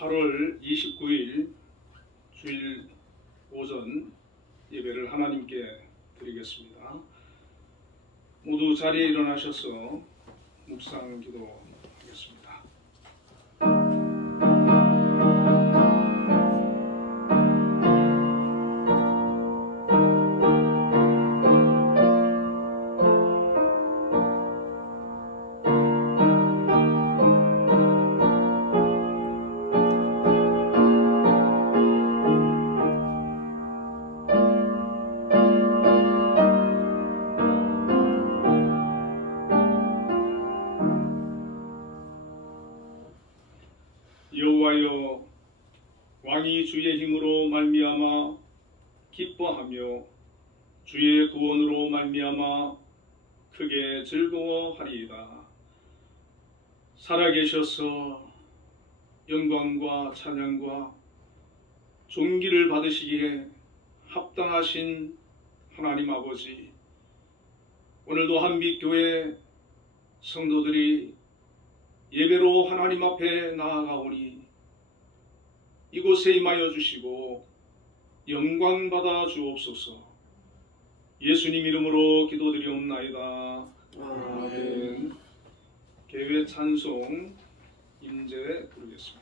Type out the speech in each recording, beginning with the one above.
8월 29일 주일 오전 예배를 하나님께 드리겠습니다. 모두 자리에 일어나셔서 묵상 기도하겠습니다. 여호와여, 왕이 주의 힘으로 말미암아 기뻐하며 주의 구원으로 말미암아 크게 즐거워하리이다. 살아계셔서 영광과 찬양과 존귀를 받으시기에 합당하신 하나님 아버지, 오늘도 한빛교회 성도들이 예배로 하나님 앞에 나아가오니 이곳에 임하여 주시고 영광 받아 주옵소서. 예수님 이름으로 기도드리옵나이다. 아멘. 개회 찬송 임재 부르겠습니다.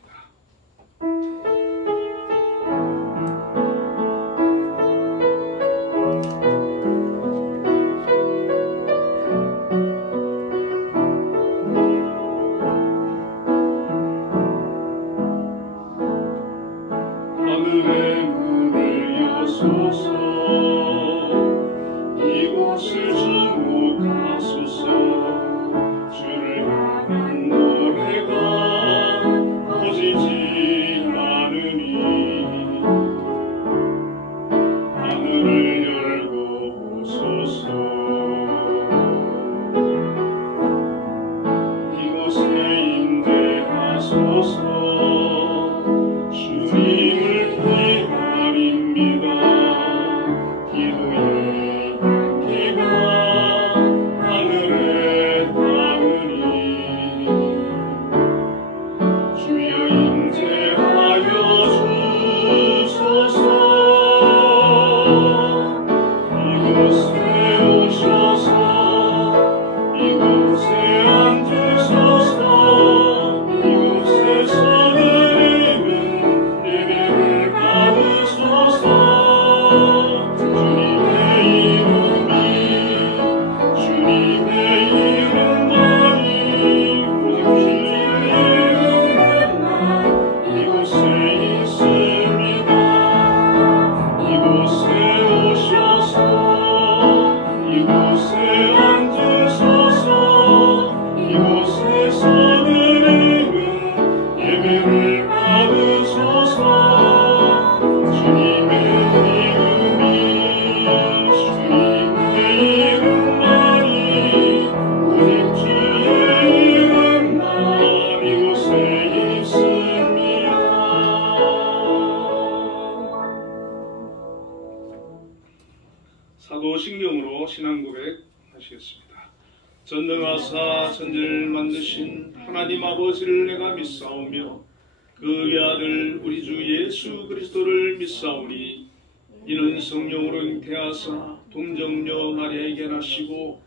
하늘의 문을 여소서, 이곳을 주목하소서. 주를 향한 노래가 꺼지지 않으니 하늘을 열고 보소서. 이곳에 임재하소서. 주님을 기다립니다. 기도의 향기가 하늘에 닿으니 주여 임재하여 주소서. 이곳에 오셔서 이곳에 앉으소서. 이곳에서 드리는 예배를 받으소서. 주님의 이름만이 오직 주의 이름만 이곳에 있습니다. 이곳에 오셔서 이곳에 앉으소서. 이곳에서 드리는 예배를 받으소서. 주님의 이름만이 오직 주의 이름만 이곳에 있습니다. 사도신경으로 신앙고백 하시겠습니다. 전능하사 천지를 만드신 하나님 아버지를 내가 믿사오며 그 외아들 우리 주 예수 그리스도를 믿사오니 이는 성령으로 잉태하사 동정녀 마리아에게 나시고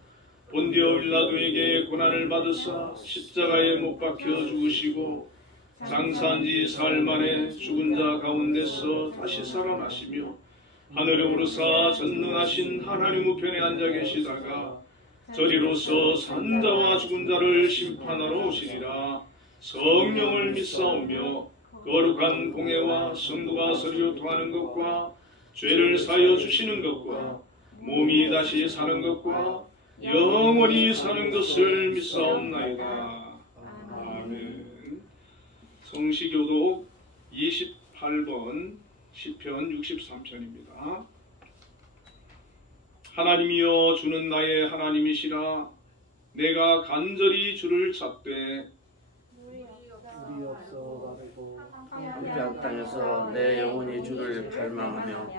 본디오 빌라도에게 고난을 받으사 십자가에 못 박혀 죽으시고 장사한 지 사흘 만에 죽은 자 가운데서 다시 살아나시며 하늘에 오르사 전능하신 하나님 우편에 앉아 계시다가 저리로서 산 자와 죽은 자를 심판하러 오시리라. 성령을 믿사오며 거룩한 공회와 성도가 서로 통하는 것과 죄를 사하여 주시는 것과 몸이 다시 사는 것과 영원히 사는 것을 믿사옵나이다. 아멘. 성시교독 28번 시편 63편입니다. 하나님이여, 주는 나의 하나님이시라. 내가 간절히 주를 찾되 물이 없어 마르고 한평 땅에서 내 영혼이 주를 갈망하며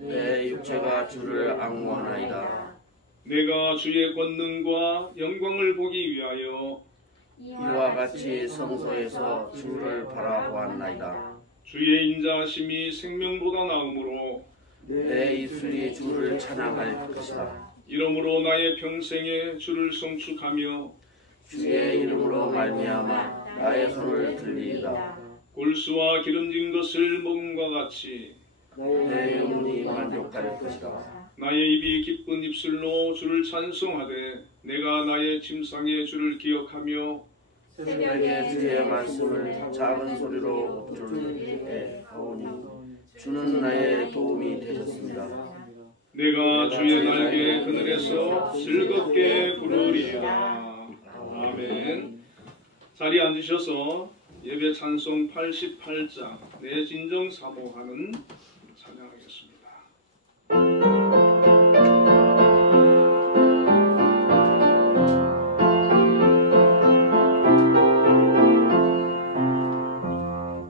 내 육체가 주를 앙모하나이다. 내가 주의 권능과 영광을 보기 위하여 이와 같이 성소에서 주를 바라보았나이다. 주의 인자하심이 생명보다 나음으로 내 입술이 주를 찬양할 것이다. 이러므로 나의 평생에 주를 송축하며 주의 이름으로 말미암아 나의 손을 들리이다. 골수와 기름진 것을 먹음과 같이 내 영혼이 만족할 것이다. 나의 입이 기쁜 입술로 주를 찬송하되 내가 나의 침상에 주를 기억하며 새벽에 주의 말씀을 작은 소리로 들을 하오니 주는 나의 도움이 되셨습니다. 내가 주의 날개 그늘에서 즐겁게 부르리라. 아멘. 자리에 앉으셔서 예배 찬송 88장 내 진정 사모하는 찬양하겠습니다.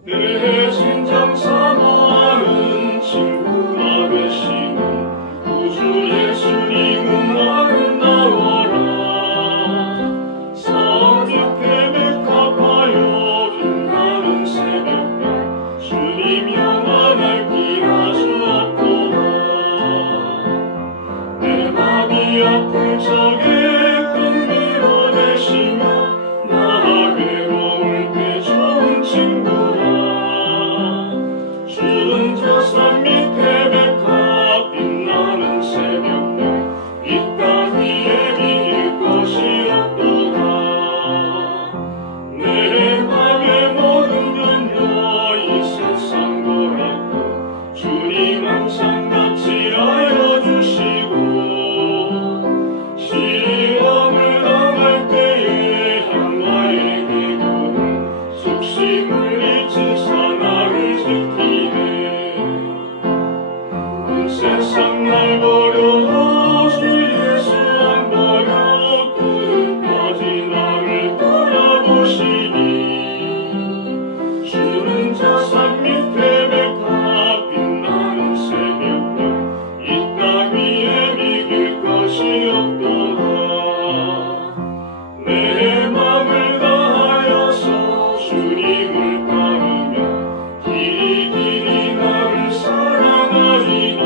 내 진정 사모하는 친구가 되시는 구주 예수님은 아름다워라. 사륙해 백합하여 빛나는 새벽별 주님 영원할 길아 주옵도다. 내 맘이 아플 적에 긍휼로 되시며 나 괴로울 때 좋은 친구라. 주는 저 산 밑에 백합 빛나는 새벽별 이 땅 위에 비길 것이 없도다. 내 맘의 모든 염려 이 세상 돌았고 주님 항상 같이 하여 주시고 시험을 당할 때에 한나의 기도는 숙심을 잊은 사나를 지키네. 온 세상 날 버려도 주 예수 안 버려 끝까지 나를 돌아보시니. 주는 저 산 밑에 백합 빛나는 새벽별 이 땅 위에 비길 것이 없도다. 내 맘을 다하여서 주님을 따르며 길이 나를 사랑하리니.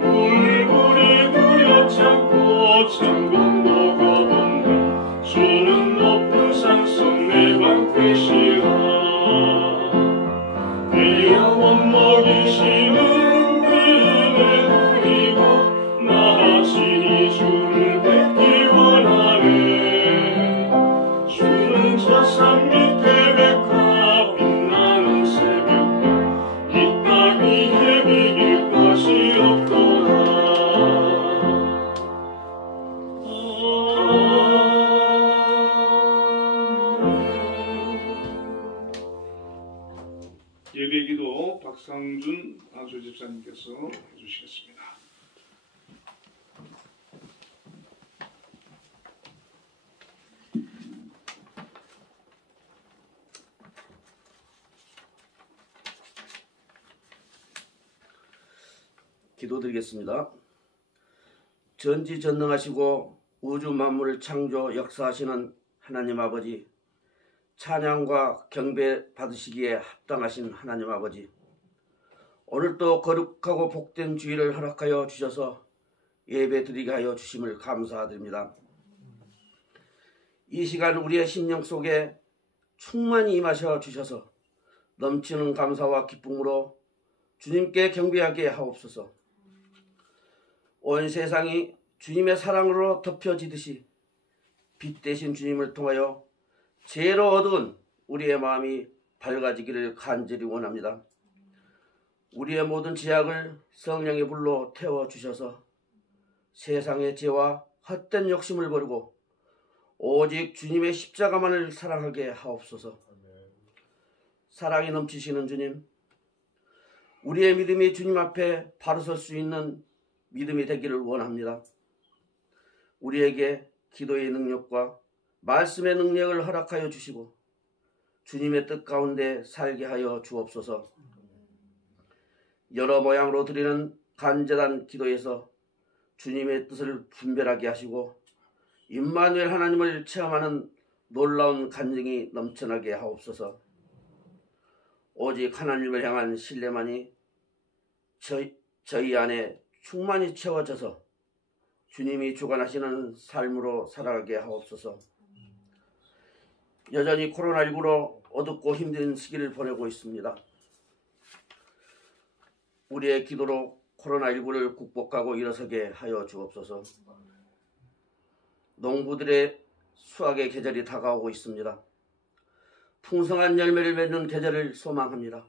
물불이 두렵지 않고 창공도 거본데 주는 높은 산성 내 방패시라. 내 영혼 먹이시는 그 은혜 누리고 나 친히 주를 뵙기 원하네. 주는 저 산 밑에 백합 빛나는 새벽별 이 땅 위에 비길 것이 없도다. 예배기도 박상준 조집사님께서 해주시겠습니다. 기도드리겠습니다. 전지전능하시고 우주 만물을 창조 역사하시는 하나님 아버지, 찬양과 경배 받으시기에 합당하신 하나님 아버지, 오늘도 거룩하고 복된 주일을 허락하여 주셔서 예배 드리게 하여 주심을 감사드립니다. 이 시간 우리의 심령 속에 충만히 임하셔 주셔서 넘치는 감사와 기쁨으로 주님께 경배하게 하옵소서. 온 세상이 주님의 사랑으로 덮여지듯이 빛 대신 주님을 통하여 죄로 어두운 우리의 마음이 밝아지기를 간절히 원합니다. 우리의 모든 죄악을 성령의 불로 태워주셔서 세상의 죄와 헛된 욕심을 버리고 오직 주님의 십자가만을 사랑하게 하옵소서. 사랑이 넘치시는 주님, 우리의 믿음이 주님 앞에 바로 설 수 있는 믿음이 되기를 원합니다. 우리에게 기도의 능력과 말씀의 능력을 허락하여 주시고 주님의 뜻 가운데 살게 하여 주옵소서. 여러 모양으로 드리는 간절한 기도에서 주님의 뜻을 분별하게 하시고 임마누엘 하나님을 체험하는 놀라운 간증이 넘쳐나게 하옵소서. 오직 하나님을 향한 신뢰만이 저희 안에 충만히 채워져서 주님이 주관하시는 삶으로 살아가게 하옵소서. 여전히 코로나19로 어둡고 힘든 시기를 보내고 있습니다. 우리의 기도로 코로나19를 극복하고 일어서게 하여 주옵소서. 농부들의 수확의 계절이 다가오고 있습니다. 풍성한 열매를 맺는 계절을 소망합니다.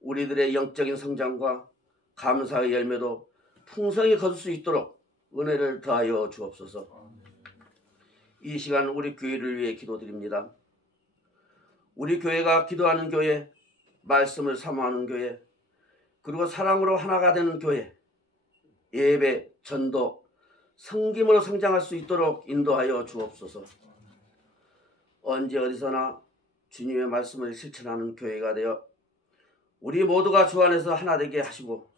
우리들의 영적인 성장과 감사의 열매도 풍성히 거둘 수 있도록 은혜를 더하여 주옵소서. 이 시간 우리 교회를 위해 기도드립니다. 우리 교회가 기도하는 교회, 말씀을 사모하는 교회, 그리고 사랑으로 하나가 되는 교회, 예배, 전도, 성김으로 성장할 수 있도록 인도하여 주옵소서. 언제 어디서나 주님의 말씀을 실천하는 교회가 되어 우리 모두가 주 안에서 하나 되게 하시고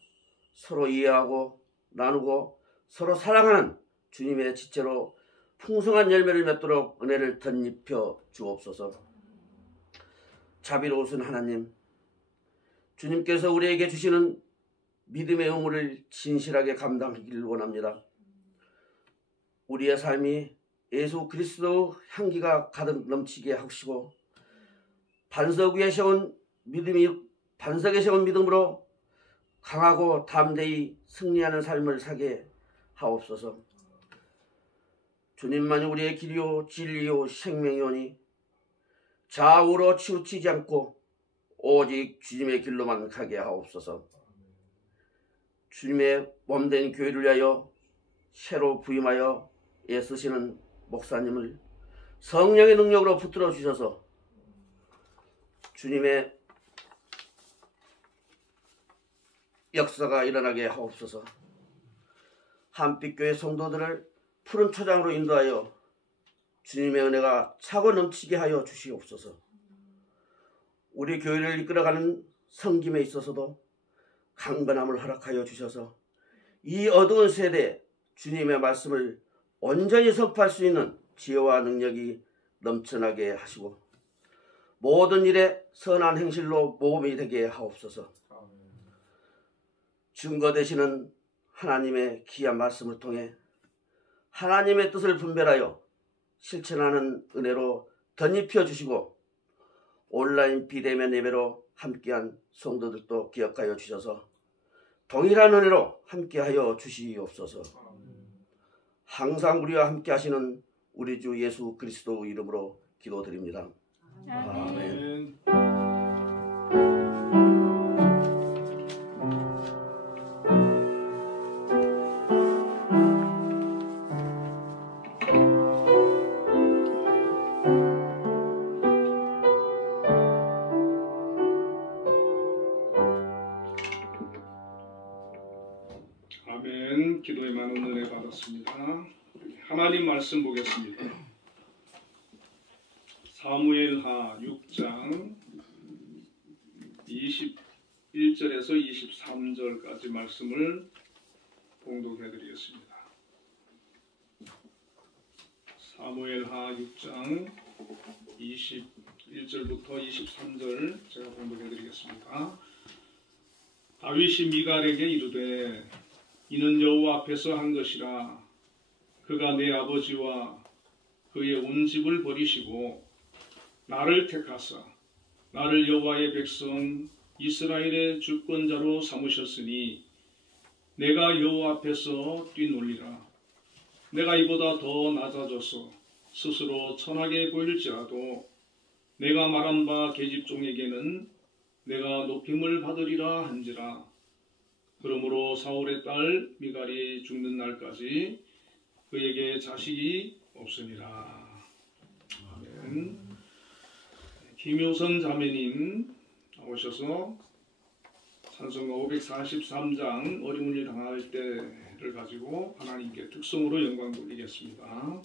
서로 이해하고 나누고 서로 사랑하는 주님의 지체로 풍성한 열매를 맺도록 은혜를 덧입혀 주옵소서. 자비로우신 하나님, 주님께서 우리에게 주시는 믿음의 의무를 진실하게 감당하기를 원합니다. 우리의 삶이 예수 그리스도 향기가 가득 넘치게 하시고 반석에 세운 믿음으로 강하고 담대히 승리하는 삶을 사게 하옵소서. 주님만이 우리의 길이요 진리요 생명이오니 좌우로 치우치지 않고 오직 주님의 길로만 가게 하옵소서. 주님의 몸된 교회를 위하여 새로 부임하여 애쓰시는 목사님을 성령의 능력으로 붙들어 주셔서 주님의 역사가 일어나게 하옵소서. 한빛교회 성도들을 푸른 초장으로 인도하여 주님의 은혜가 차고 넘치게 하여 주시옵소서. 우리 교회를 이끌어가는 섬김에 있어서도 강건함을 허락하여 주셔서 이 어두운 세대에 주님의 말씀을 온전히 선포할 수 있는 지혜와 능력이 넘쳐나게 하시고 모든 일에 선한 행실로 모범이 되게 하옵소서. 증거 되시는 하나님의 귀한 말씀을 통해 하나님의 뜻을 분별하여 실천하는 은혜로 덧입혀 주시고 온라인 비대면 예배로 함께한 성도들도 기억하여 주셔서 동일한 은혜로 함께하여 주시옵소서. 항상 우리와 함께 하시는 우리 주 예수 그리스도 이름으로 기도드립니다. 아멘. 아멘. 기도에 많은 은혜 받았습니다. 하나님 말씀 보겠습니다. 사무엘하 6장 21절에서 23절까지 말씀을 봉독해 드리겠습니다. 사무엘하 6장 21절부터 23절 제가 봉독해 드리겠습니다. 다윗이 미갈에게 이르되 이는 여호와 앞에서 한 것이라. 그가 내 아버지와 그의 온 집을 버리시고 나를 택하사 나를 여호와의 백성 이스라엘의 주권자로 삼으셨으니 내가 여호와 앞에서 뛰놀리라. 내가 이보다 더 낮아져서 스스로 천하게 보일지라도 내가 말한 바 계집종에게는 내가 높임을 받으리라 한지라. 그러므로 사울의 딸 미갈이 죽는 날까지 그에게 자식이 없으니라. 아멘. 김효선 자매님 나오셔서 찬송가 543장 어려운 일 당할 때를 가지고 하나님께 특성으로 영광 돌리겠습니다.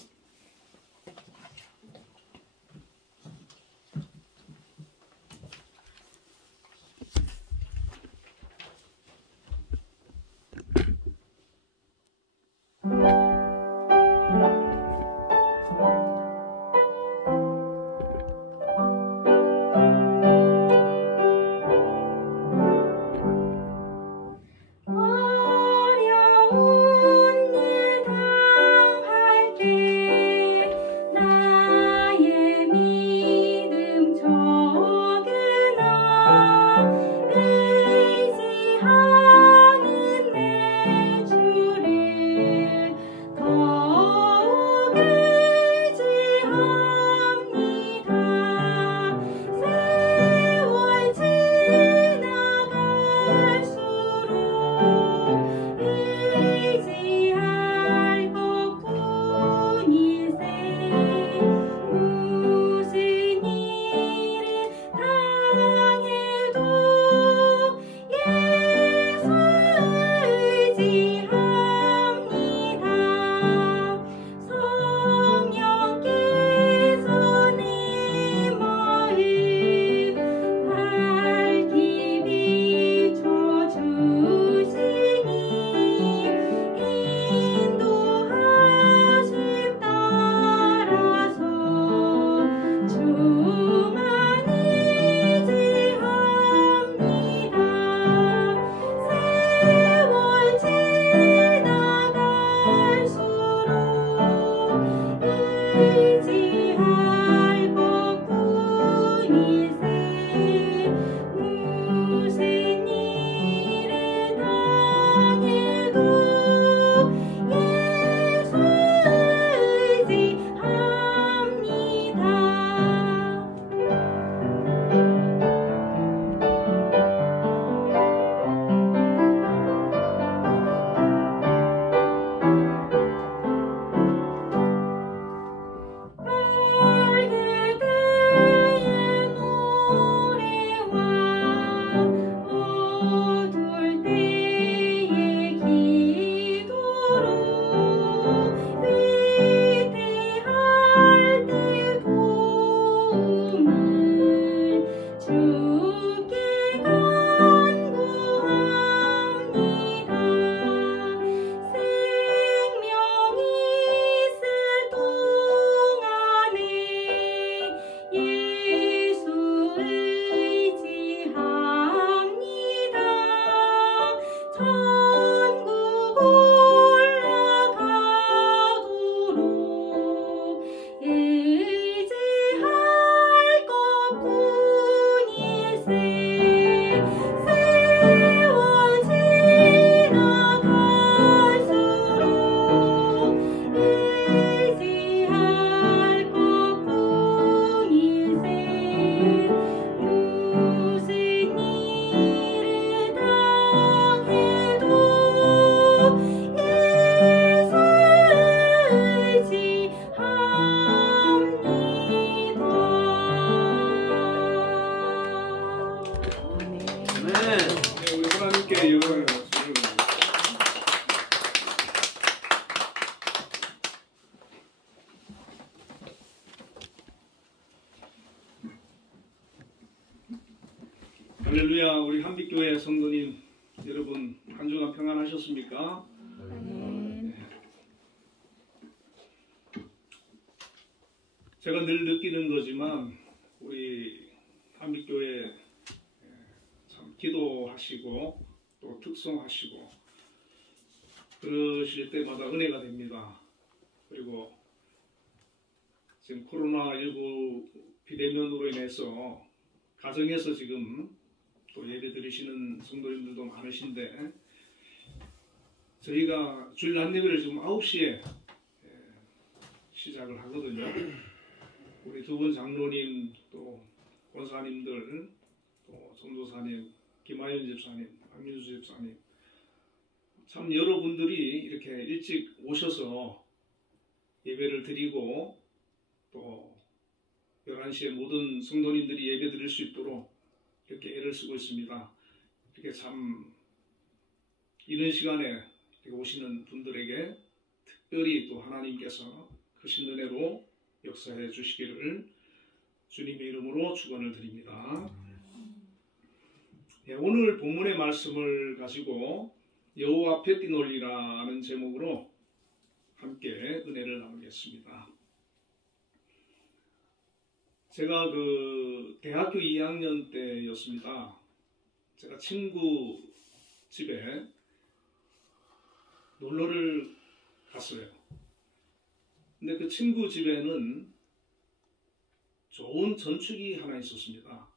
의지할 것뿐이세 무슨 일을 당해도 예수 의지합니다. 빨개때의 노래와 어두울 때의 기도로 위대할 때 도움을 주께 간구합니다. 생명이 있을 동안에 예수 의지합니다. 천국 올라가도록 의지할 것뿐일세 세월 지나갈수록 의지할 것뿐일세 무슨 일을 당해도 예수 의지합니다. 네. 네, 우리 하나님께 영광을 드립니다. 할렐루야. 우리 한빛교회 성도님 여러분 한 주간 평안하셨습니까? 제가 늘 느끼는 거지만 우리 한빛교회 참 기도하시고 또 특송하시고 그러실 때마다 은혜가 됩니다. 그리고 지금 코로나19 비대면으로 인해서 가정에서 지금 또 예배 드리시는 성도님들도 많으신데 저희가 주일 낮 예배를 지금 9시에 시작을 하거든요. 우리 두 분 장로님 또 권사님들 또 전도사님 김하연 집사님 박민수 집사님 참 여러분들이 이렇게 일찍 오셔서 예배를 드리고 또 11시에 모든 성도님들이 예배 드릴 수 있도록 이렇게 애를 쓰고 있습니다. 이렇게 참 이런 시간에 오시는 분들에게 특별히 또 하나님께서 크신 은혜로 역사해 주시기를 주님의 이름으로 축원을 드립니다. 예, 오늘 본문의 말씀을 가지고 여호와 팻디놀리라는 제목으로 함께 은혜를 나누겠습니다. 제가 그 대학교 2학년 때였습니다. 제가 친구 집에 놀러를 갔어요. 근데 그 친구 집에는 좋은 전축이 하나 있었습니다.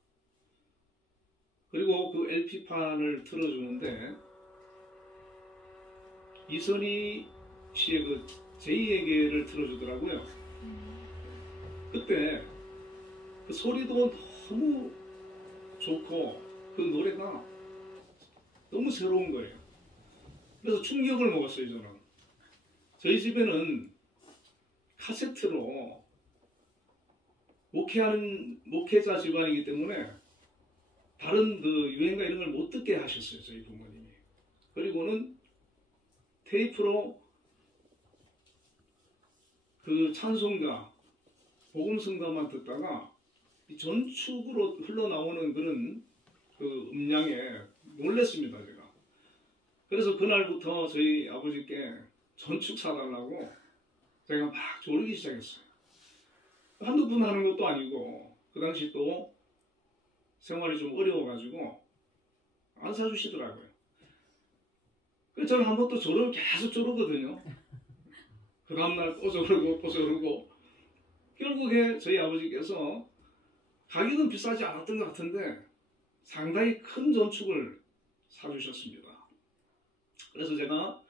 그리고 그 LP판을 틀어주는데 이선희 씨의 그 제2에게를 틀어주더라고요. 그때 그 소리도 너무 좋고 그 노래가 너무 새로운 거예요. 그래서 충격을 먹었어요. 저는 저희 집에는 카세트로 목회자 집안이기 때문에 다른 그 유행가 이런 걸 못 듣게 하셨어요. 저희 부모님이. 그리고는 테이프로 그 찬송가 복음성가만 듣다가 전축으로 흘러나오는 그런 그 음량에 놀랬습니다. 제가. 그래서 그날부터 저희 아버지께 전축 사달라고 제가 막 조르기 시작했어요. 한두 푼 하는 것도 아니고 그 당시 또 생활이 좀 어려워가지고 안 사주시더라고요. 그래서 저는 한 번도 계속 조르거든요. 그 다음날 또 조르고 또 조르고 결국에 저희 아버지께서 가격은 비싸지 않았던 것 같은데 상당히 큰 전축을 사주셨습니다. 그래서 제가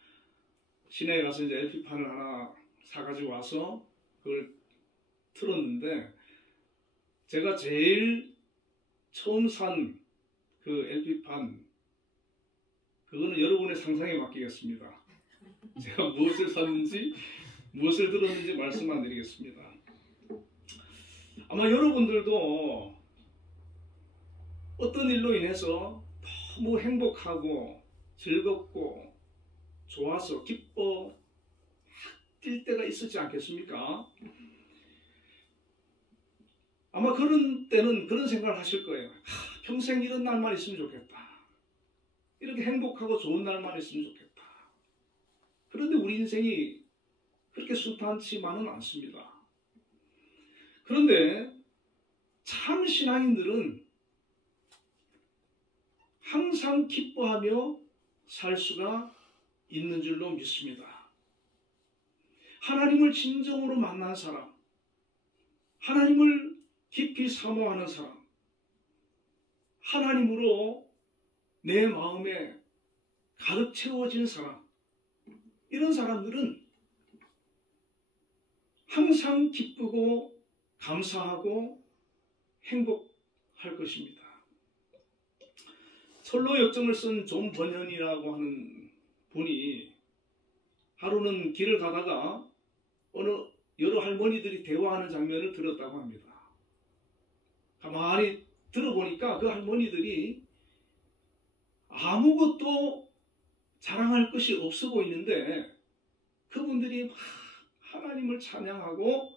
시내에 가서 이제 LP판을 하나 사가지고 와서 그걸 틀었는데, 제가 제일 처음 산 그 LP판, 그거는 여러분의 상상에 맡기겠습니다. 제가 무엇을 샀는지 무엇을 들었는지 말씀 안 드리겠습니다. 아마 여러분들도 어떤 일로 인해서 너무 행복하고 즐겁고 좋아서 기뻐 뛸 때가 있었지 않겠습니까? 아마 그런 때는 그런 생각을 하실 거예요. 평생 이런 날만 있으면 좋겠다. 이렇게 행복하고 좋은 날만 있으면 좋겠다. 그런데 우리 인생이 그렇게 순탄치만은 않습니다. 그런데 참 신앙인들은 항상 기뻐하며 살 수가 있는 줄로 믿습니다. 하나님을 진정으로 만난 사람, 하나님을 깊이 사모하는 사람, 하나님으로 내 마음에 가득 채워진 사람, 이런 사람들은 항상 기쁘고 감사하고 행복할 것입니다. 철로 역정을 쓴 존 번연이라고 하는 분이 하루는 길을 가다가 여러 할머니들이 대화하는 장면을 들었다고 합니다. 가만히 들어보니까 그 할머니들이 아무것도 자랑할 것이 없어 보이는데, 그분들이 막 하나님을 찬양하고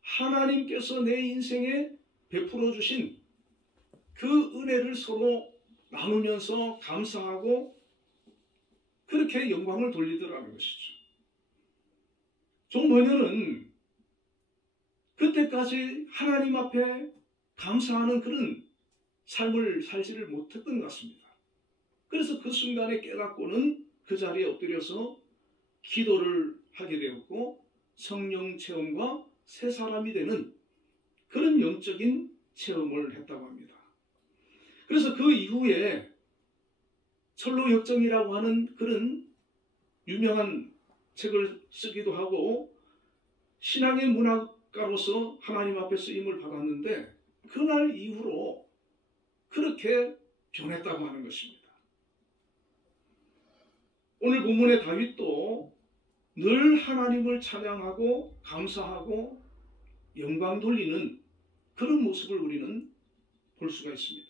하나님께서 내 인생에 베풀어 주신 그 은혜를 서로 나누면서 감사하고 그렇게 영광을 돌리더라는 것이죠. 존 번연은 그때까지 하나님 앞에 감사하는 그런 삶을 살지를 못했던 것 같습니다. 그래서 그 순간에 깨닫고는 그 자리에 엎드려서 기도를 하게 되었고, 성령 체험과 새 사람이 되는 그런 영적인 체험을 했다고 합니다. 그래서 그 이후에 철로 역정이라고 하는 그런 유명한 책을 쓰기도 하고 신앙의 문학가로서 하나님 앞에 쓰임을 받았는데, 그날 이후로 그렇게 변했다고 하는 것입니다. 오늘 본문의 다윗도 늘 하나님을 찬양하고 감사하고 영광 돌리는 그런 모습을 우리는 볼 수가 있습니다.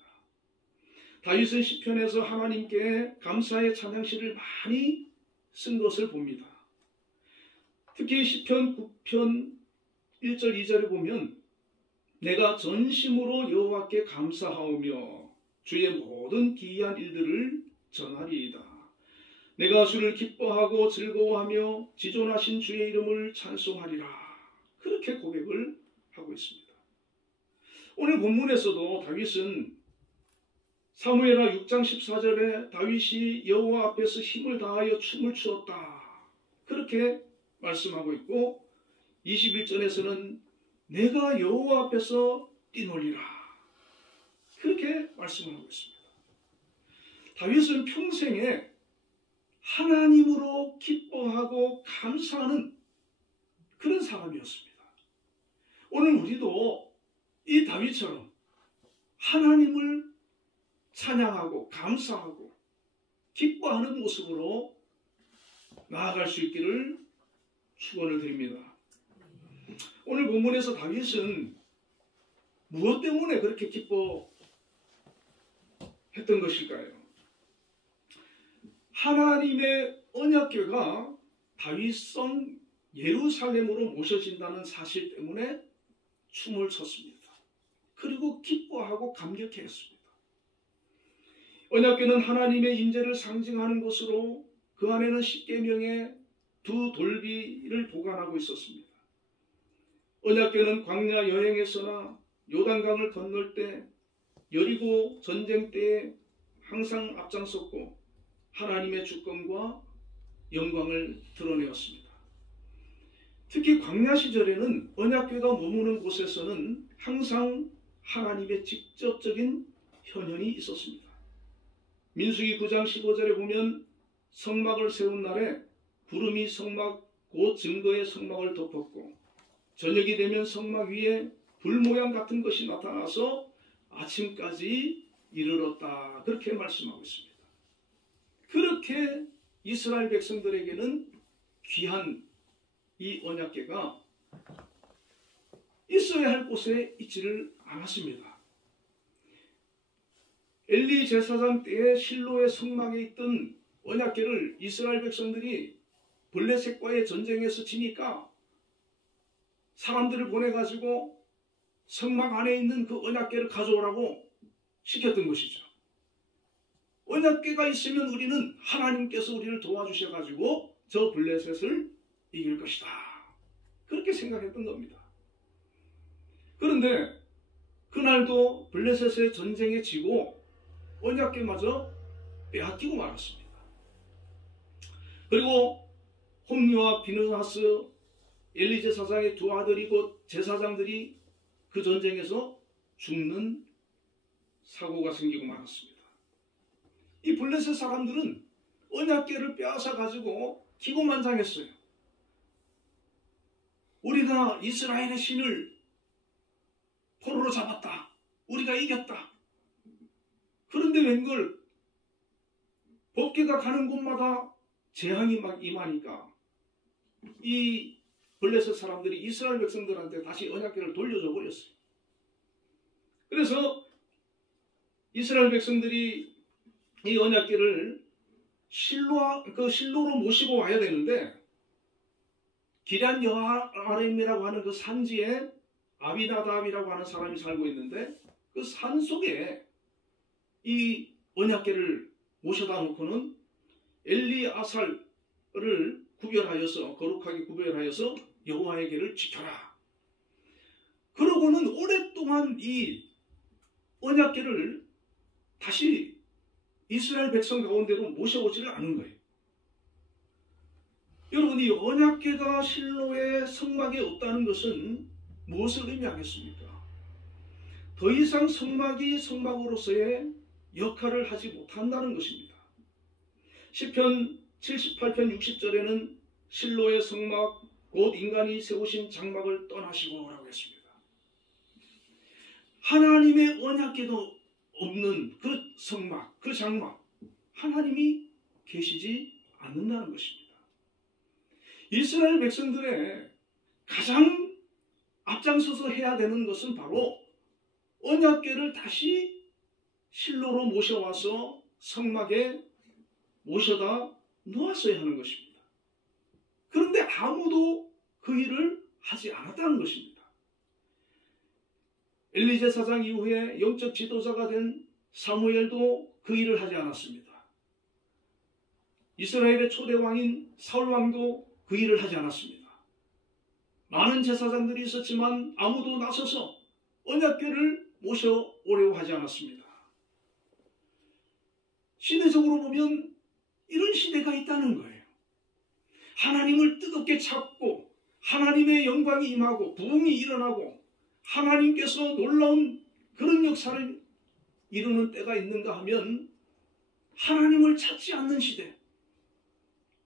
다윗은 시편에서 하나님께 감사의 찬양시를 많이 쓴 것을 봅니다. 특히 시편 9편 1절 2절에 보면 내가 전심으로 여호와께 감사하오며 주의 모든 기이한 일들을 전하리이다. 내가 주를 기뻐하고 즐거워하며 지존하신 주의 이름을 찬송하리라. 그렇게 고백을 하고 있습니다. 오늘 본문에서도 다윗은 사무엘하 6장 14절에 다윗이 여호와 앞에서 힘을 다하여 춤을 추었다. 그렇게 말씀하고 있고, 21절에서는 내가 여호와 앞에서 뛰놀리라. 그렇게 말씀을 하고 있습니다. 다윗은 평생에 하나님으로 기뻐하고 감사하는 그런 사람이었습니다. 오늘 우리도 이 다윗처럼 하나님을 찬양하고 감사하고 기뻐하는 모습으로 나아갈 수 있기를 축원을 드립니다. 오늘 본문에서 다윗은 무엇 때문에 그렇게 기뻐했던 것일까요? 하나님의 언약궤가 다윗성 예루살렘으로 모셔진다는 사실 때문에 춤을 췄습니다. 그리고 기뻐하고 감격했습니다. 언약궤는 하나님의 임재를 상징하는 것으로 그 안에는 10계명의 두 돌비를 보관하고 있었습니다. 언약궤는 광야 여행에서나 요단강을 건널 때, 여리고 전쟁 때에 항상 앞장섰고 하나님의 주권과 영광을 드러내었습니다. 특히 광야 시절에는 언약궤가 머무는 곳에서는 항상 하나님의 직접적인 현현이 있었습니다. 민수기 9장 15절에 보면 성막을 세운 날에 구름이 성막 곧 증거의 성막을 덮었고 저녁이 되면 성막 위에 불 모양 같은 것이 나타나서 아침까지 이르렀다. 그렇게 말씀하고 있습니다. 그렇게 이스라엘 백성들에게는 귀한 이 언약궤가 있어야 할 곳에 있지를 않았습니다. 엘리 제사장 때에 실로의 성막에 있던 언약궤를 이스라엘 백성들이 블레셋과의 전쟁에서 지니까 사람들을 보내가지고 성막 안에 있는 그 언약궤를 가져오라고 시켰던 것이죠. 언약궤가 있으면 우리는 하나님께서 우리를 도와주셔가지고 저 블레셋을 이길 것이다. 그렇게 생각했던 겁니다. 그런데 그날도 블레셋의 전쟁에 지고 언약궤마저 빼앗기고 말았습니다. 그리고 홈리와 비느하스 엘리 제사장의 두 아들이고 제사장들이 그 전쟁에서 죽는 사고가 생기고 말았습니다. 이 블레셋 사람들은 언약궤를 빼앗아 가지고 기고만장했어요. 우리가 이스라엘의 신을 포로로 잡았다. 우리가 이겼다. 그런데 웬걸 법궤가 가는 곳마다 재앙이 막 임하니까 이 블레셋 사람들이 이스라엘 백성들한테 다시 언약궤를 돌려줘 버렸어요. 그래서 이스라엘 백성들이 이 언약궤를 실로로 모시고 와야 되는데 기럇 여아림이라고 하는 그 산지에 아비나답이라고 하는 사람이 살고 있는데 그 산 속에 이 언약궤를 모셔다 놓고는 엘리아살을 구별하여서 거룩하게 구별하여서 여호와의 궤를 지켜라. 그러고는 오랫동안 이 언약궤를 다시 이스라엘 백성 가운데로 모셔오지를 않은 거예요. 여러분, 이 언약궤가 실로의 성막에 없다는 것은 무엇을 의미하겠습니까? 더 이상 성막이 성막으로서의 역할을 하지 못한다는 것입니다. 시편 78편 60절에는 실로의 성막 곧 인간이 세우신 장막을 떠나시고 라고 했습니다. 하나님의 언약궤도 없는 그 성막, 그 장막, 하나님이 계시지 않는다는 것입니다. 이스라엘 백성들의 가장 앞장서서 해야 되는 것은 바로 언약궤를 다시 실로로 모셔와서 성막에 모셔다 놓았어야 하는 것입니다. 그런데 아무도 그 일을 하지 않았다는 것입니다. 엘리 제사장 이후에 영적 지도자가 된 사무엘도 그 일을 하지 않았습니다. 이스라엘의 초대 왕인 사울 왕도 그 일을 하지 않았습니다. 많은 제사장들이 있었지만 아무도 나서서 언약궤를 모셔오려고 하지 않았습니다. 시대적으로 보면 이런 시대가 있다는 거예요. 하나님을 뜨겁게 찾고 하나님의 영광이 임하고 부흥이 일어나고 하나님께서 놀라운 그런 역사를 이루는 때가 있는가 하면 하나님을 찾지 않는 시대,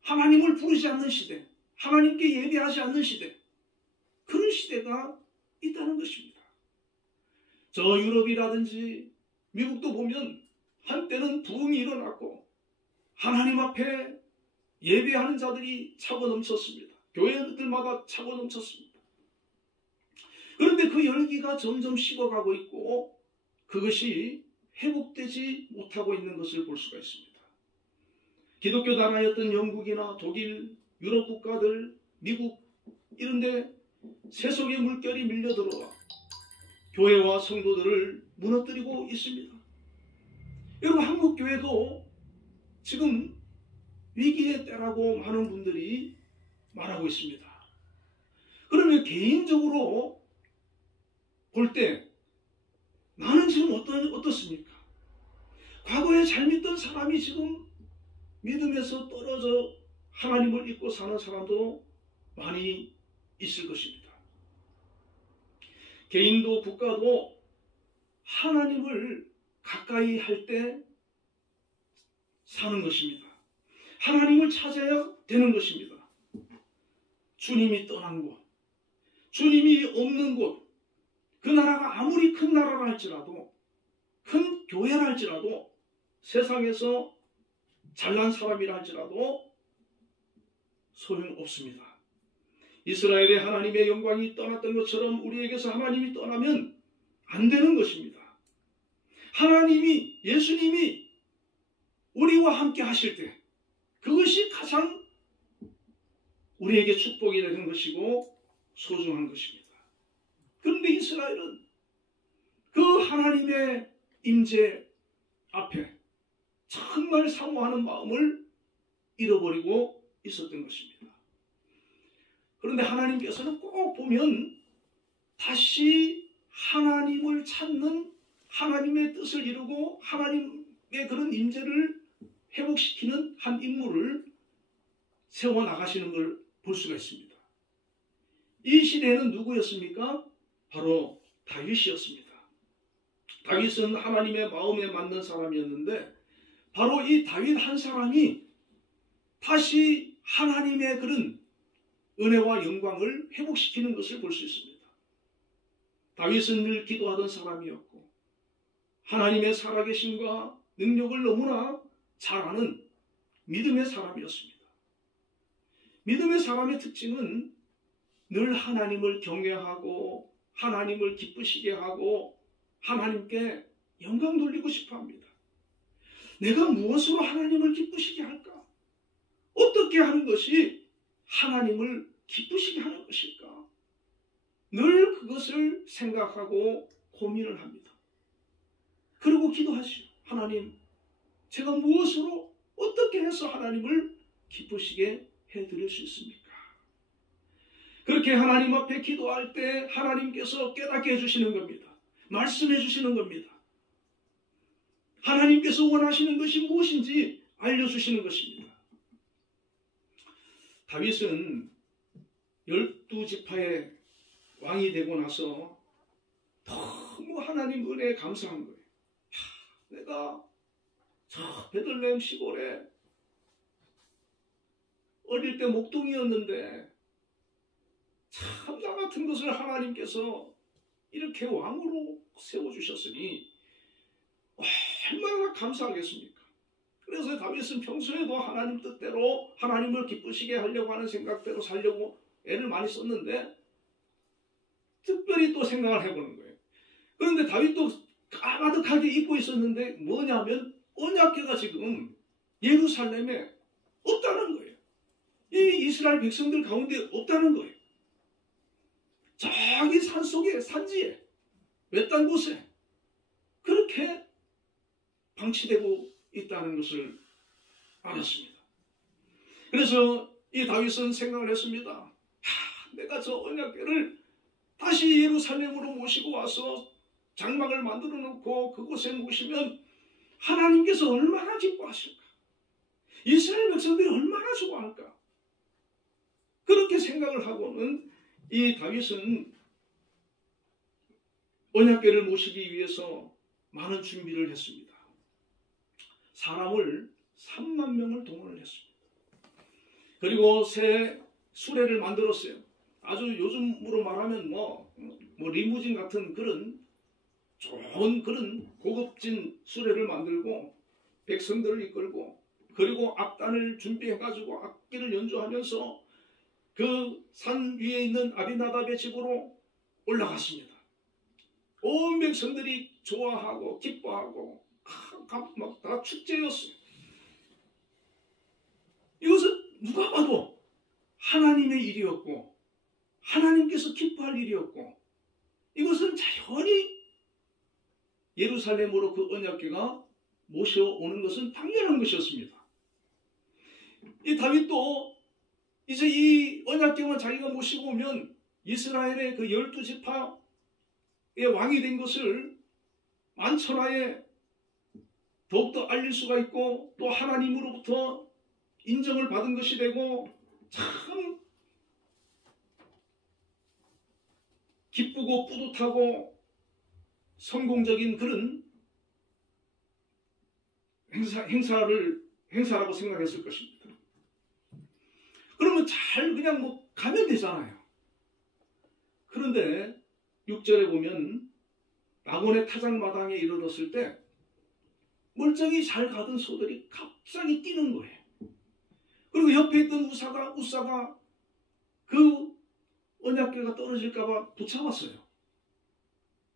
하나님을 부르지 않는 시대, 하나님께 예배하지 않는 시대, 그런 시대가 있다는 것입니다. 저 유럽이라든지 미국도 보면 한때는 부흥이 일어났고 하나님 앞에 예배하는 자들이 차고 넘쳤습니다. 교회들마다 차고 넘쳤습니다. 그런데 그 열기가 점점 식어가고 있고 그것이 회복되지 못하고 있는 것을 볼 수가 있습니다. 기독교 나라였던 영국이나 독일, 유럽 국가들, 미국 이런 데 세속의 물결이 밀려들어와 교회와 성도들을 무너뜨리고 있습니다. 여러분, 한국 교회도 지금 위기의 때라고 많은 분들이 말하고 있습니다. 그러면 개인적으로 볼 때 나는 지금 어떻습니까? 과거에 잘 믿던 사람이 지금 믿음에서 떨어져 하나님을 잊고 사는 사람도 많이 있을 것입니다. 개인도 국가도 하나님을 가까이 할 때 사는 것입니다. 하나님을 찾아야 되는 것입니다. 주님이 떠난 곳, 주님이 없는 곳, 그 나라가 아무리 큰 나라라 할지라도, 큰 교회라 할지라도, 세상에서 잘난 사람이라 할지라도 소용없습니다. 이스라엘의 하나님의 영광이 떠났던 것처럼 우리에게서 하나님이 떠나면 안 되는 것입니다. 하나님이, 예수님이 우리와 함께 하실 때 그것이 가장 우리에게 축복이 되는 것이고 소중한 것입니다. 그런데 이스라엘은 그 하나님의 임재 앞에 정말 사모하는 마음을 잃어버리고 있었던 것입니다. 그런데 하나님께서는 꼭 보면 다시 하나님을 찾는, 하나님의 뜻을 이루고 하나님의 그런 임재를 회복시키는 한 인물을 세워나가시는 걸 볼 수가 있습니다. 이 시대에는 누구였습니까? 바로 다윗이었습니다. 다윗은 하나님의 마음에 맞는 사람이었는데 바로 이 다윗 한 사람이 다시 하나님의 그런 은혜와 영광을 회복시키는 것을 볼 수 있습니다. 다윗은 늘 기도하던 사람이었고 하나님의 살아계심과 능력을 너무나 잘 아는 믿음의 사람이었습니다. 믿음의 사람의 특징은 늘 하나님을 경외하고 하나님을 기쁘시게 하고 하나님께 영광 돌리고 싶어 합니다. 내가 무엇으로 하나님을 기쁘시게 할까? 어떻게 하는 것이 하나님을 기쁘시게 하는 것일까? 늘 그것을 생각하고 고민을 합니다. 그리고 기도하시오. 하나님, 제가 무엇으로 어떻게 해서 하나님을 기쁘시게 해드릴 수 있습니까? 그렇게 하나님 앞에 기도할 때 하나님께서 깨닫게 해주시는 겁니다. 말씀해 주시는 겁니다. 하나님께서 원하시는 것이 무엇인지 알려주시는 것입니다. 다윗은 12지파의 왕이 되고 나서 너무 하나님 은혜에 감사한 거예요. 내가 저 베들레헴 시골에 어릴 때 목동이었는데 참 나 같은 것을 하나님께서 이렇게 왕으로 세워주셨으니 얼마나 감사하겠습니까? 그래서 다윗은 평소에도 하나님 뜻대로 하나님을 기쁘시게 하려고 하는 생각대로 살려고 애를 많이 썼는데 특별히 또 생각을 해보는 거예요. 그런데 다윗도 까마득하게 입고 있었는데 뭐냐면 언약궤가 지금 예루살렘에 없다는 거예요. 이 이스라엘 백성들 가운데 없다는 거예요. 저기 산속에 산지에 외딴 곳에 그렇게 방치되고 있다는 것을 알았습니다. 그래서 이 다윗은 생각을 했습니다. 내가 저 언약궤를 다시 예루살렘으로 모시고 와서 장막을 만들어 놓고 그곳에 모시면 하나님께서 얼마나 기뻐하실까? 이스라엘 백성들이 얼마나 좋아할까? 그렇게 생각을 하고는 이 다윗은 언약궤를 모시기 위해서 많은 준비를 했습니다. 사람을 3만 명을 동원을 했습니다. 그리고 새 수레를 만들었어요. 아주 요즘으로 말하면 뭐 리무진 같은 그런 좋은 그런 고급진 수레를 만들고 백성들을 이끌고 그리고 악단을 준비해가지고 악기를 연주하면서 그 산 위에 있는 아비나답의 집으로 올라갔습니다. 온 백성들이 좋아하고 기뻐하고 막 다 축제였어요. 이것은 누가 봐도 하나님의 일이었고 하나님께서 기뻐할 일이었고 이것은 자연히 예루살렘으로 그 언약궤가 모셔오는 것은 당연한 것이었습니다. 이 다윗도 이제 이 언약궤만 자기가 모시고 오면 이스라엘의 그 12지파의 왕이 된 것을 만천하에 더욱더 알릴 수가 있고 또 하나님으로부터 인정을 받은 것이 되고 참 기쁘고 뿌듯하고 성공적인 그런 행사라고 생각했을 것입니다. 그러면 잘 그냥 뭐 가면 되잖아요. 그런데 6절에 보면 낙원의 타작마당에 이르렀을 때 멀쩡히 잘 가던 소들이 갑자기 뛰는 거예요. 그리고 옆에 있던 우사가 그 언약궤가 떨어질까봐 붙잡았어요.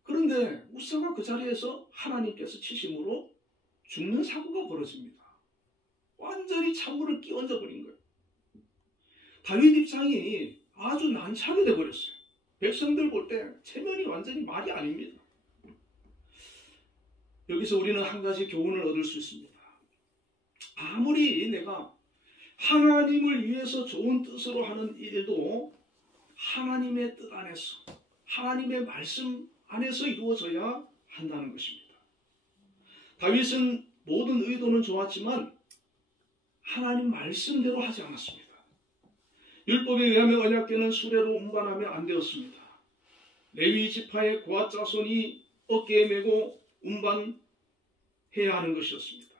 그런데 우사가 그 자리에서 하나님께서 치심으로 죽는 사고가 벌어집니다. 완전히 찬물을 끼얹어 버린 거예요. 다윗 입장이 아주 난처하게 돼버렸어요. 백성들 볼 때 체면이 완전히 말이 아닙니다. 여기서 우리는 한 가지 교훈을 얻을 수 있습니다. 아무리 내가 하나님을 위해서 좋은 뜻으로 하는 일도 하나님의 뜻 안에서, 하나님의 말씀 안에서 이루어져야 한다는 것입니다. 다윗은 모든 의도는 좋았지만 하나님 말씀대로 하지 않았습니다. 율법에 의하면 언약궤는 수레로 운반하면 안 되었습니다. 레위 지파의 고앗 자손이 어깨에 메고 운반해야 하는 것이었습니다.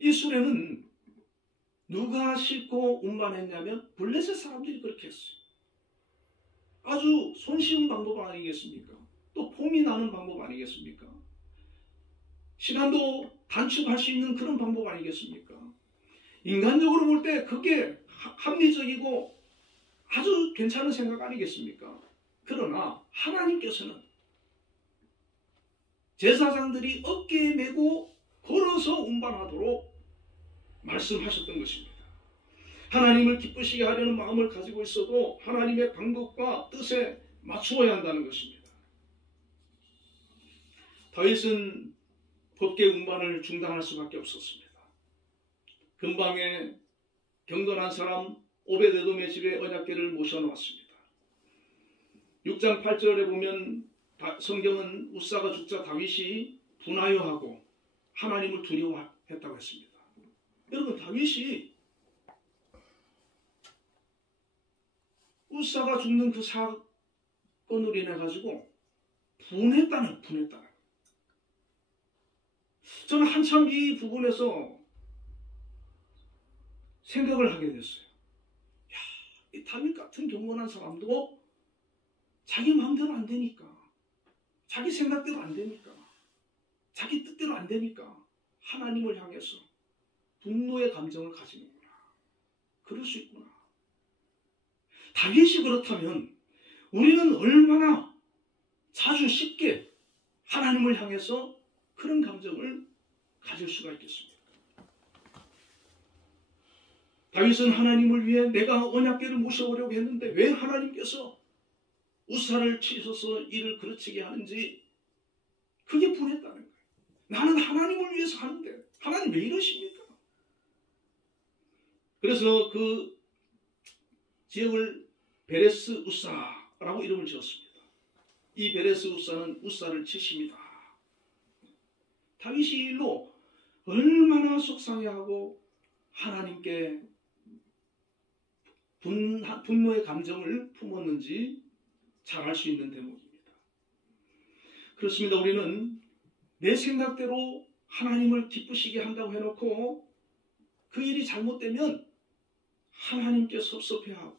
이 수레는 누가 싣고 운반했냐면 블레셋 사람들이 그렇게 했어요. 아주 손쉬운 방법 아니겠습니까? 또 폼이 나는 방법 아니겠습니까? 시간도 단축할 수 있는 그런 방법 아니겠습니까? 인간적으로 볼 때 그게 합리적이고 아주 괜찮은 생각 아니겠습니까? 그러나 하나님께서는 제사장들이 어깨에 메고 걸어서 운반하도록 말씀하셨던 것입니다. 하나님을 기쁘시게 하려는 마음을 가지고 있어도 하나님의 방법과 뜻에 맞추어야 한다는 것입니다. 다윗은 법궤 운반을 중단할 수밖에 없었습니다. 근방에 경건한 사람 오베데돔의 집에 언약궤를 모셔놓았습니다. 6장 8절에 보면 성경은 우사가 죽자 다윗이 분하여하고 하나님을 두려워했다고 했습니다. 여러분, 다윗이 우사가 죽는 그 사건으로 인해 가지고 분했다는. 저는 한참 이 부분에서 생각을 하게 됐어요. 야, 이 다윗 같은 경건한 사람도 자기 마음대로 안 되니까, 자기 생각대로 안 되니까, 자기 뜻대로 안 되니까 하나님을 향해서 분노의 감정을 가지는구나. 그럴 수 있구나. 다윗이 그렇다면 우리는 얼마나 자주 쉽게 하나님을 향해서 그런 감정을 가질 수가 있겠습니까? 다윗은 하나님을 위해 내가 언약궤를 모셔오려고 했는데 왜 하나님께서 우사를 치셔서 이를 그르치게 하는지 그게 분했다는 거예요. 나는 하나님을 위해서 하는데 하나님 왜 이러십니까? 그래서 그 지역을 베레스 우사라고 이름을 지었습니다. 이 베레스 우사는 우사를 치십니다. 다윗이 이 일로 얼마나 속상해하고 하나님께 분노의 감정을 품었는지 잘 알 수 있는 대목입니다. 그렇습니다. 우리는 내 생각대로 하나님을 기쁘시게 한다고 해놓고 그 일이 잘못되면 하나님께 섭섭해하고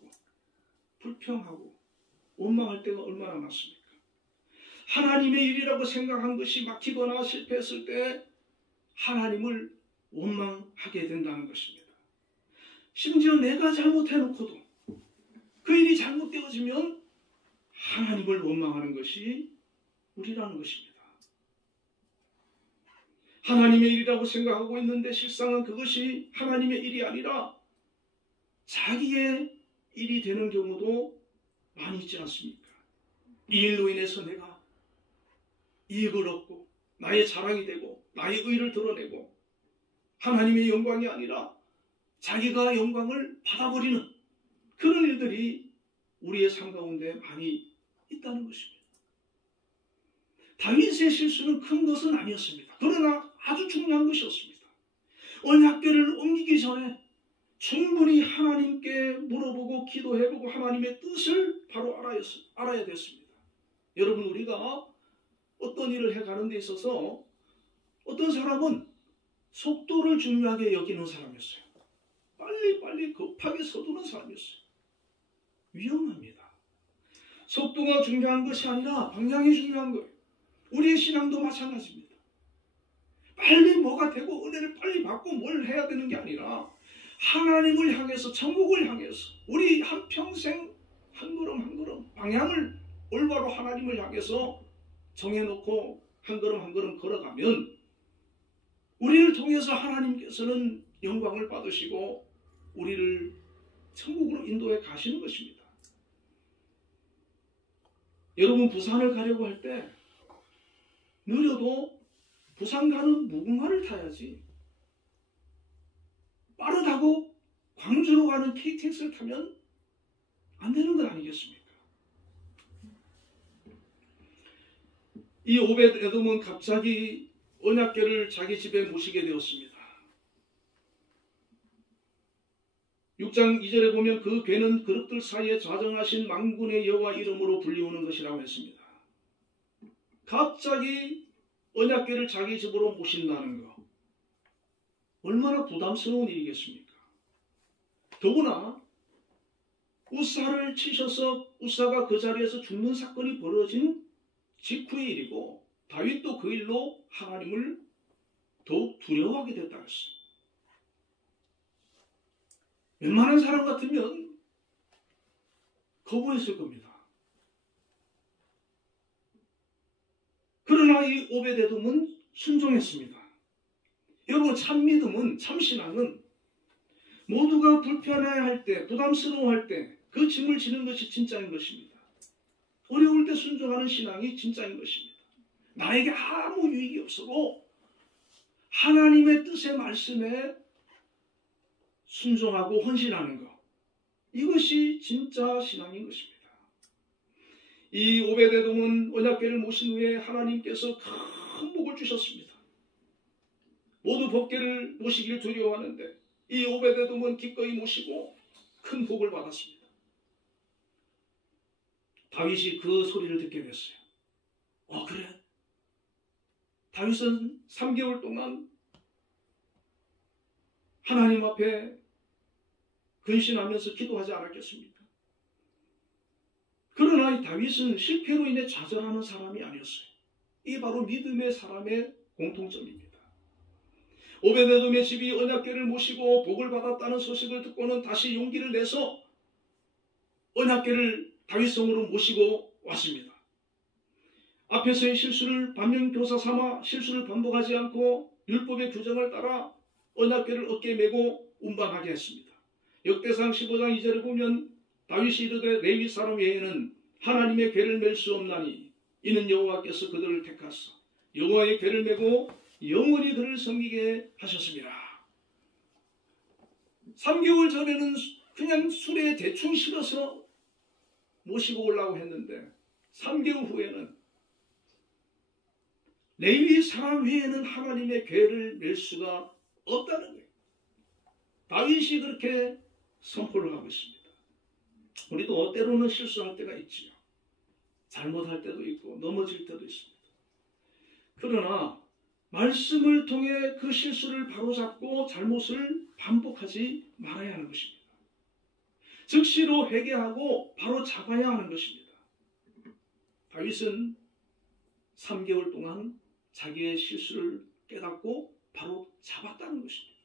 불평하고 원망할 때가 얼마나 많습니까? 하나님의 일이라고 생각한 것이 막히거나 실패했을 때 하나님을 원망하게 된다는 것입니다. 심지어 내가 잘못해놓고도 그 일이 잘못되어지면 하나님을 원망하는 것이 우리라는 것입니다. 하나님의 일이라고 생각하고 있는데 실상은 그것이 하나님의 일이 아니라 자기의 일이 되는 경우도 많이 있지 않습니까? 이 일로 인해서 내가 이익을 얻고 나의 자랑이 되고 나의 의를 드러내고 하나님의 영광이 아니라 자기가 영광을 받아버리는 그런 일들이 우리의 삶 가운데 많이 있다는 것입니다. 다윗의 실수는 큰 것은 아니었습니다. 그러나 아주 중요한 것이었습니다. 언약궤를 옮기기 전에 충분히 하나님께 물어보고 기도해보고 하나님의 뜻을 바로 알아야 됐습니다. 여러분, 우리가 어떤 일을 해가는 데 있어서 어떤 사람은 속도를 중요하게 여기는 사람이었어요. 빨리 급하게 서두르는 사람이었어요. 위험합니다. 속도가 중요한 것이 아니라 방향이 중요한 거예요. 우리의 신앙도 마찬가지입니다. 빨리 뭐가 되고 은혜를 빨리 받고 뭘 해야 되는 게 아니라 하나님을 향해서, 천국을 향해서 우리 한평생 한 걸음 한 걸음 방향을 올바로 하나님을 향해서 정해놓고 한 걸음 한 걸음 걸어가면 우리를 통해서 하나님께서는 영광을 받으시고 우리를 천국으로 인도해 가시는 것입니다. 여러분, 부산을 가려고 할 때 느려도 부산 가는 무궁화를 타야지 빠르다고 광주로 가는 KTX를 타면 안 되는 건 아니겠습니까? 이 오벳에돔은 갑자기 언약궤를 자기 집에 모시게 되었습니다. 6장 2절에 보면 그 궤는 그릇들 사이에 좌정하신 만군의 여호와 이름으로 불리우는 것이라고 했습니다. 갑자기 언약궤를 자기 집으로 모신다는 것, 얼마나 부담스러운 일이겠습니까? 더구나 우사를 치셔서 우사가 그 자리에서 죽는 사건이 벌어진 직후의 일이고 다윗도 그 일로 하나님을 더욱 두려워하게 됐다 했어요. 웬만한 사람 같으면 거부했을 겁니다. 그러나 이 오벳에돔은 순종했습니다. 여러분, 참 믿음은, 참 신앙은 모두가 불편해할 때, 부담스러워할 때 그 짐을 지는 것이 진짜인 것입니다. 어려울 때 순종하는 신앙이 진짜인 것입니다. 나에게 아무 유익이 없어도 하나님의 뜻의 말씀에 순종하고 헌신하는 것, 이것이 진짜 신앙인 것입니다. 이 오벳에돔은 언약궤를 모신 후에 하나님께서 큰 복을 주셨습니다. 모두 법궤를 모시길 두려워하는데 이 오벳에돔은 기꺼이 모시고 큰 복을 받았습니다. 다윗이 그 소리를 듣게 됐어요. 그래? 다윗은 3개월 동안 하나님 앞에 근신하면서 기도하지 않았겠습니까? 그러나 이 다윗은 실패로 인해 좌절하는 사람이 아니었어요. 이게 바로 믿음의 사람의 공통점입니다. 오벳에돔의 집이 언약궤를 모시고 복을 받았다는 소식을 듣고는 다시 용기를 내서 언약궤를 다윗성으로 모시고 왔습니다. 앞에서의 실수를 반면교사 삼아 실수를 반복하지 않고 율법의 규정을 따라 언약궤를 어깨에 메고 운반하게 했습니다. 역대상 15장 2절에 보면 다윗이 이르되 레위 사람 외에는 하나님의 궤를 맬 수 없나니 이는 여호와께서 그들을 택하사 여호와의 궤를 메고 영원히 그를 섬기게 하셨습니다. 3개월 전에는 그냥 수레에 대충 실어서 모시고 오려고 했는데 3개월 후에는 레위 사람 외에는 하나님의 궤를 맬 수가 없다는 거예요. 다윗이 그렇게 선포를 하고 있습니다. 우리도 때로는 실수할 때가 있지요. 잘못할 때도 있고 넘어질 때도 있습니다. 그러나 말씀을 통해 그 실수를 바로잡고 잘못을 반복하지 말아야 하는 것입니다. 즉시로 회개하고 바로 잡아야 하는 것입니다. 다윗은 3개월 동안 자기의 실수를 깨닫고 바로 잡았다는 것입니다.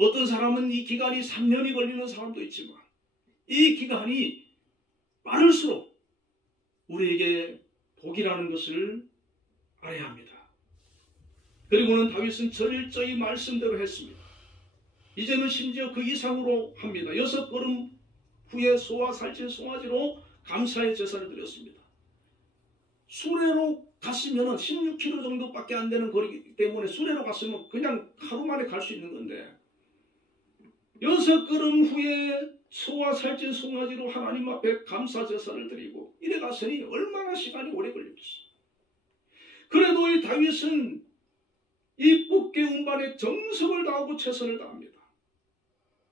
어떤 사람은 이 기간이 3년이 걸리는 사람도 있지만 이 기간이 빠를수록 우리에게 복이라는 것을 알아야 합니다. 그리고는 다윗은 철저히 말씀대로 했습니다. 이제는 심지어 그 이상으로 합니다. 6걸음 후에 소와 살찐 송아지로 감사의 제사를 드렸습니다. 수레로 갔으면 16km 정도밖에 안 되는 거리이기 때문에 수레로 갔으면 그냥 하루 만에 갈 수 있는 건데 6걸음 후에 소와 살찐 송아지로 하나님 앞에 감사 제사를 드리고 이래 갔으니 얼마나 시간이 오래 걸렸겠어요. 그래도 이 다윗은 이 복궤 운반에 정성을 다하고 최선을 다합니다.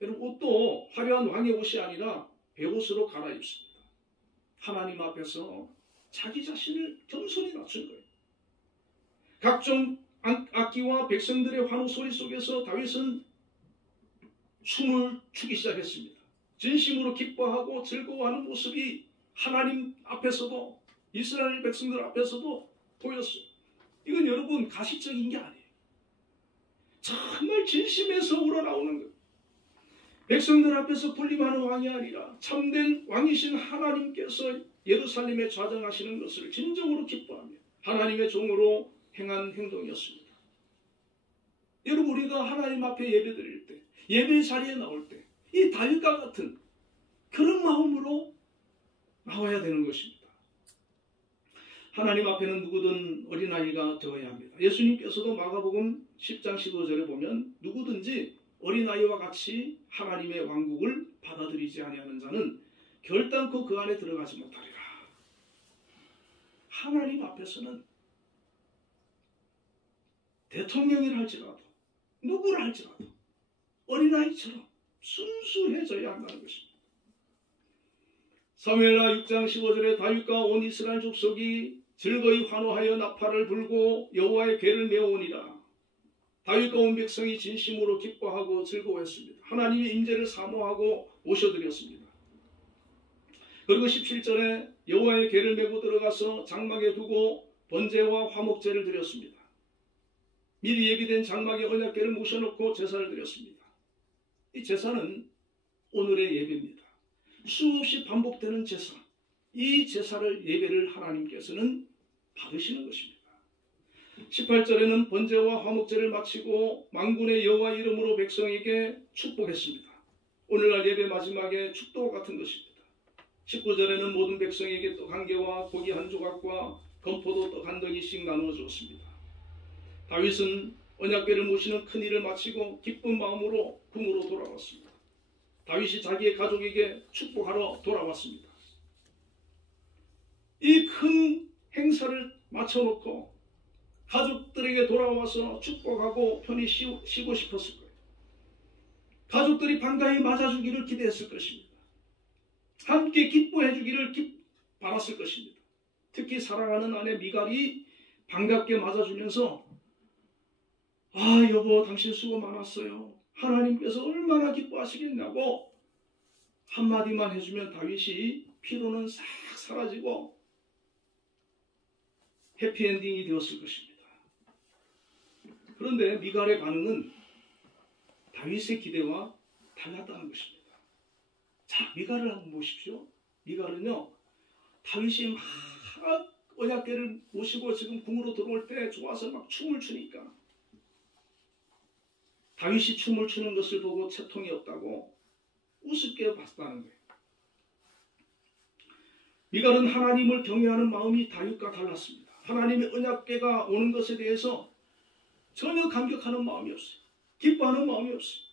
여러분 옷도 화려한 왕의 옷이 아니라 베옷으로 갈아입습니다. 하나님 앞에서 자기 자신을 겸손히 낮춘 거예요. 각종 악기와 백성들의 환호 소리 속에서 다윗은 춤을 추기 시작했습니다. 진심으로 기뻐하고 즐거워하는 모습이 하나님 앞에서도 이스라엘 백성들 앞에서도 보였어요. 이건 여러분 가식적인 게 아니에요. 정말 진심에서 우러나오는 거예요. 백성들 앞에서 군림하는 왕이 아니라 참된 왕이신 하나님께서 예루살렘에 좌정하시는 것을 진정으로 기뻐하며 하나님의 종으로 행한 행동이었습니다. 여러분 우리가 하나님 앞에 예배드릴 때 예배 자리에 나올 때 이 다윗과 같은 그런 마음으로 나와야 되는 것입니다. 하나님 앞에는 누구든 어린아이가 되어야 합니다. 예수님께서도 마가복음 10장 15절에 보면 누구든지 어린아이와 같이 하나님의 왕국을 받아들이지 아니하는 자는 결단코 그 안에 들어가지 못하리라. 하나님 앞에서는 대통령이라 할지라도 누구라 할지라도 어린아이처럼 순수해져야 한다는 것입니다. 사무엘하 6장 15절에 다윗과 온 이스라엘 족속이 즐거이 환호하여 나팔을 불고 여호와의 궤를 메어오니라. 다윗과 온 백성이 진심으로 기뻐하고 즐거워했습니다. 하나님의 임재를 사모하고 모셔드렸습니다. 그리고 17절에 여호와의 궤를 메고 들어가서 장막에 두고 번제와 화목제를 드렸습니다. 미리 예비된 장막에 언약궤를 모셔놓고 제사를 드렸습니다. 이 제사는 오늘의 예배입니다. 수없이 반복되는 제사, 이 제사를 예배를 하나님께서는 받으시는 것입니다. 18절에는 번제와 화목제를 마치고 만군의 여호와 이름으로 백성에게 축복했습니다. 오늘날 예배 마지막에 축도와 같은 것입니다. 19절에는 모든 백성에게 떡 한 개와 고기 한 조각과 건포도 떡 한 덩이씩 나누어 주었습니다. 다윗은 언약궤를 모시는 큰 일을 마치고 기쁜 마음으로 궁으로 돌아왔습니다. 다윗이 자기의 가족에게 축복하러 돌아왔습니다. 이 큰 행사를 마쳐놓고 가족들에게 돌아와서 축복하고 편히 쉬고 싶었을 거예요. 가족들이 반가이 맞아주기를 기대했을 것입니다. 함께 기뻐해주기를 바랐을 것입니다. 특히 사랑하는 아내 미갈이 반갑게 맞아주면서 아 여보 당신 수고 많았어요. 하나님께서 얼마나 기뻐하시겠냐고 한마디만 해주면 다윗이 피로는 싹 사라지고 해피엔딩이 되었을 것입니다. 그런데 미갈의 반응은 다윗의 기대와 달랐다는 것입니다. 자, 미갈을 한번 보십시오. 미갈은요, 다윗이 막 언약궤를 모시고 지금 궁으로 들어올 때 좋아서 막 춤을 추니까 다윗이 춤을 추는 것을 보고 채통이 없다고 우습게 봤다는 거예요. 미갈은 하나님을 경외하는 마음이 다윗과 달랐습니다. 하나님의 언약궤가 오는 것에 대해서 전혀 감격하는 마음이 없어요. 기뻐하는 마음이 없어요.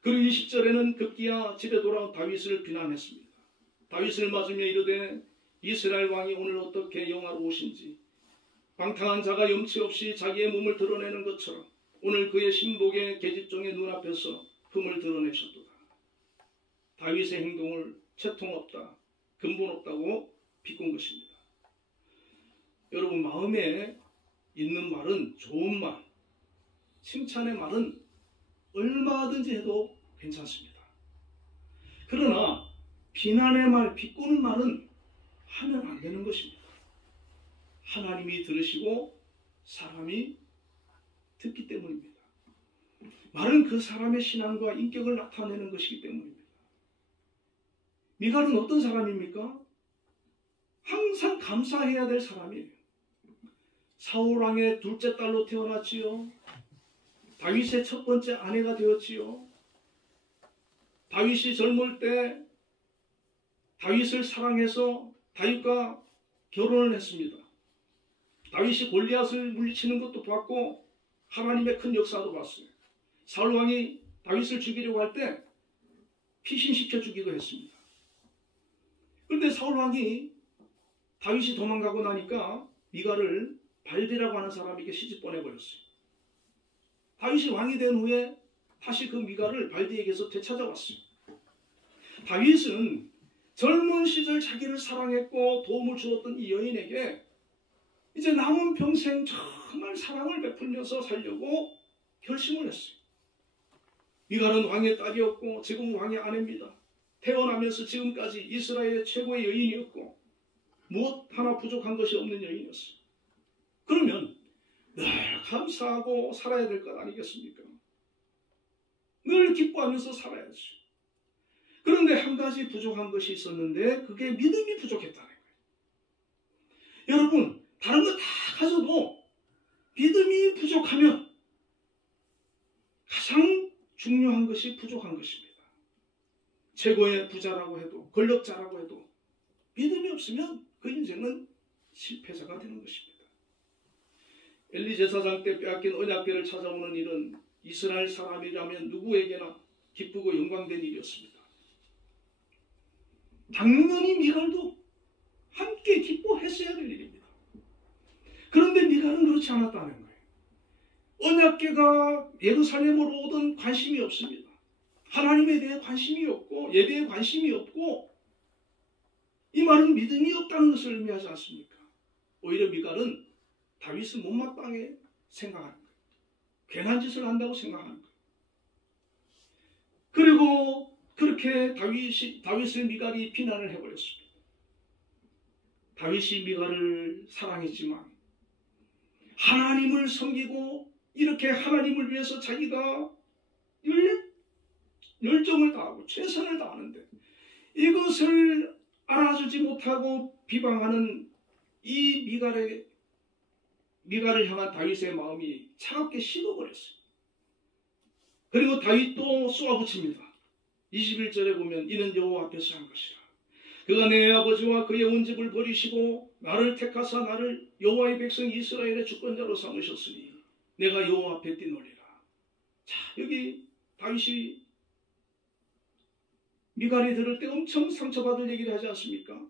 그리고 20절에는 급기야 집에 돌아온 다윗을 비난했습니다. 다윗을 맞으며 이르되 이스라엘 왕이 오늘 어떻게 영화로우신지 방탕한 자가 염치 없이 자기의 몸을 드러내는 것처럼 오늘 그의 신복의 계집종의 눈앞에서 흠을 드러내셨도다. 다윗의 행동을 채통 없다, 근본 없다고 비꼰 것입니다. 여러분 마음에 있는 말은 좋은 말, 칭찬의 말은 얼마든지 해도 괜찮습니다. 그러나 비난의 말, 비꼬는 말은 하면 안 되는 것입니다. 하나님이 들으시고 사람이 듣기 때문입니다. 말은 그 사람의 신앙과 인격을 나타내는 것이기 때문입니다. 미갈은 어떤 사람입니까? 항상 감사해야 될 사람이에요. 사울왕의 둘째 딸로 태어났지요. 다윗의 첫 번째 아내가 되었지요. 다윗이 젊을 때 다윗을 사랑해서 다윗과 결혼을 했습니다. 다윗이 골리앗을 물리치는 것도 봤고 하나님의 큰 역사도 봤어요. 사울왕이 다윗을 죽이려고 할 때 피신시켜 주기도 했습니다. 그런데 사울왕이 다윗이 도망가고 나니까 미갈을 발디라고 하는 사람에게 시집 보내버렸어요. 다윗이 왕이 된 후에 다시 그 미갈을 발디에게서 되찾아왔어요. 다윗은 젊은 시절 자기를 사랑했고 도움을 주었던 이 여인에게 이제 남은 평생 정말 사랑을 베풀면서 살려고 결심을 했어요. 미갈은 왕의 딸이었고 지금 왕의 아내입니다. 태어나면서 지금까지 이스라엘의 최고의 여인이었고 무엇 하나 부족한 것이 없는 여인이었어요. 그러면 늘 감사하고 살아야 될 것 아니겠습니까? 늘 기뻐하면서 살아야죠. 그런데 한 가지 부족한 것이 있었는데 그게 믿음이 부족했다는 거예요. 여러분, 다른 거 다 가져도 믿음이 부족하면 가장 중요한 것이 부족한 것입니다. 최고의 부자라고 해도 권력자라고 해도 믿음이 없으면 그 인생은 실패자가 되는 것입니다. 엘리 제사장 때 빼앗긴 언약궤를 찾아오는 일은 이스라엘 사람이라면 누구에게나 기쁘고 영광된 일이었습니다. 당연히 미갈도 함께 기뻐했어야 될 일입니다. 그런데 미갈은 그렇지 않았다는 거예요. 언약궤가 예루살렘으로 오던 관심이 없습니다. 하나님에 대해 관심이 없고 예배에 관심이 없고, 이 말은 믿음이 없다는 것을 의미하지 않습니까? 오히려 미갈은 다윗을 못마땅해 생각하는 거예요. 괜한 짓을 한다고 생각하는 거예요. 그리고 그렇게 다윗을 미갈이 비난을 해버렸습니다. 다윗이 미갈을 사랑했지만 하나님을 섬기고 이렇게 하나님을 위해서 자기가 열정을 다하고 최선을 다하는데 이것을 알아주지 못하고 비방하는 이 미갈을 향한 다윗의 마음이 차갑게 식어버렸어요. 그리고 다윗도 쏘아붙입니다. 21절에 보면 이는 여호와 앞에서 한 것이라. 그가 내 아버지와 그의 온 집을 버리시고 나를 택하사 나를 여호와의 백성 이스라엘의 주권자로 삼으셨으니 내가 여호와 앞에 뛰놀리라. 자, 여기 다윗이 미갈이 들을 때 엄청 상처받을 얘기를 하지 않습니까?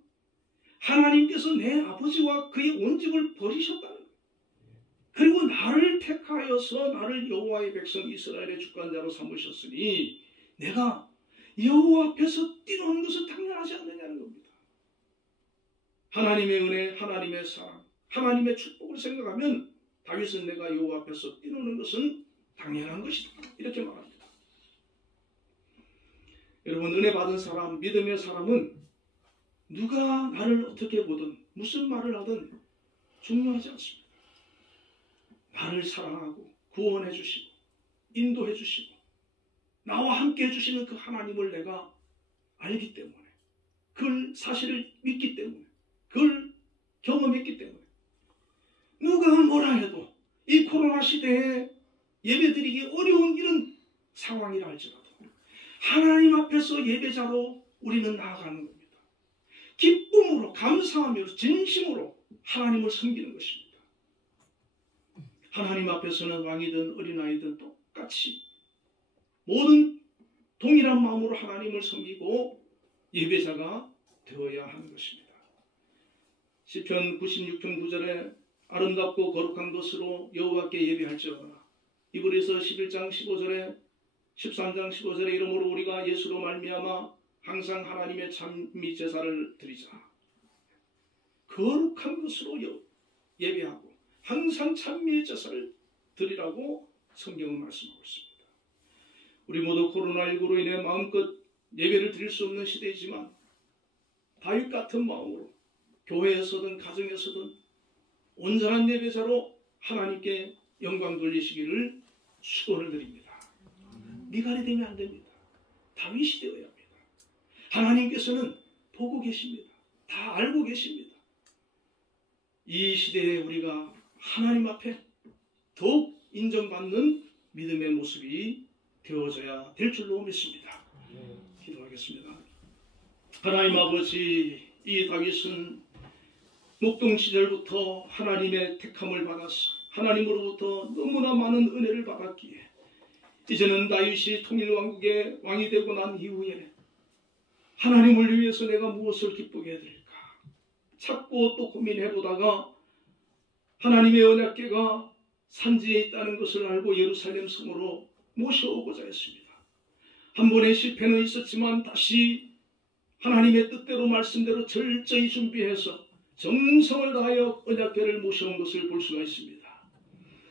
하나님께서 내 아버지와 그의 온 집을 버리셨다는 거예요. 그리고 나를 택하여서 나를 여호와의 백성 이스라엘의 주권자로 삼으셨으니 내가 여호와 앞에서 뛰노는 것은 당연하지 않느냐는 겁니다. 하나님의 은혜, 하나님의 사랑, 하나님의 축복을 생각하면 다윗은 내가 여호와 앞에서 뛰노는 것은 당연한 것이다, 이렇게 말합니다. 여러분, 은혜 받은 사람, 믿음의 사람은 누가 나를 어떻게 보든 무슨 말을 하든 중요하지 않습니다. 나를 사랑하고 구원해 주시고 인도해 주시고 나와 함께 해주시는 그 하나님을 내가 알기 때문에, 그걸 사실을 믿기 때문에, 그걸 경험했기 때문에 누가 뭐라 해도 이 코로나 시대에 예배드리기 어려운 이런 상황이라 할지라도 하나님 앞에서 예배자로 우리는 나아가는 겁니다. 기쁨으로, 감사하며 진심으로 하나님을 섬기는 것입니다. 하나님 앞에서는 왕이든 어린아이든 똑같이 모든 동일한 마음으로 하나님을 섬기고 예배자가 되어야 하는 것입니다. 시편 96편 9절에 아름답고 거룩한 것으로 여호와께 예배할지어다. 이브리서 11장 15절에 13장 15절에 이러므로 우리가 예수로 말미암아 항상 하나님의 찬미 제사를 드리자. 거룩한 것으로 예배하고 항상 찬미의 제사를 드리라고 성경은 말씀하고 있습니다. 우리 모두 코로나19로 인해 마음껏 예배를 드릴 수 없는 시대이지만 다윗 같은 마음으로 교회에서든 가정에서든 온전한 예배자로 하나님께 영광 돌리시기를 축원을 드립니다. 미갈이 되면 안 됩니다. 다윗이 되어야 합니다. 하나님께서는 보고 계십니다. 다 알고 계십니다. 이 시대에 우리가 하나님 앞에 더욱 인정받는 믿음의 모습이 되어져야 될 줄로 믿습니다. 기도하겠습니다. 하나님 아버지, 이 다윗은 목동 시절부터 하나님의 택함을 받아서 하나님으로부터 너무나 많은 은혜를 받았기에 이제는 다윗이 통일왕국의 왕이 되고 난 이후에 하나님을 위해서 내가 무엇을 기쁘게 해드릴까 찾고 또 고민해보다가 하나님의 언약궤가 산지에 있다는 것을 알고 예루살렘 성으로 모셔오고자 했습니다. 한 번의 실패는 있었지만 다시 하나님의 뜻대로 말씀대로 철저히 준비해서 정성을 다하여 언약궤를 모셔온 것을 볼 수가 있습니다.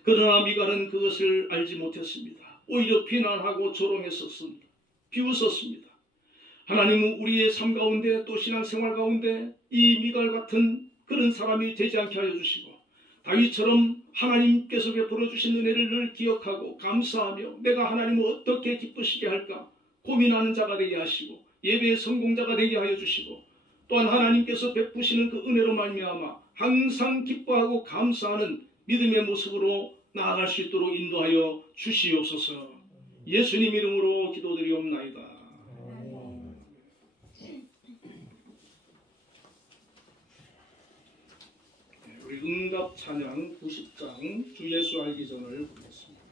그러나 미갈은 그것을 알지 못했습니다. 오히려 비난하고 조롱했었습니다. 비웃었습니다. 하나님은 우리의 삶 가운데 또 신앙생활 가운데 이 미갈 같은 그런 사람이 되지 않게 하여 주시고 다윗처럼 하나님께서 베풀어 주신 은혜를 늘 기억하고 감사하며 내가 하나님을 어떻게 기쁘시게 할까 고민하는 자가 되게 하시고 예배의 성공자가 되게 하여 주시고 또한 하나님께서 베푸시는 그 은혜로 말미암아 항상 기뻐하고 감사하는 믿음의 모습으로 나아갈 수 있도록 인도하여 주시옵소서. 예수님 이름으로 기도드리옵나이다. 우리 응답 찬양 90장 주 예수 알기 전을 부르겠습니다.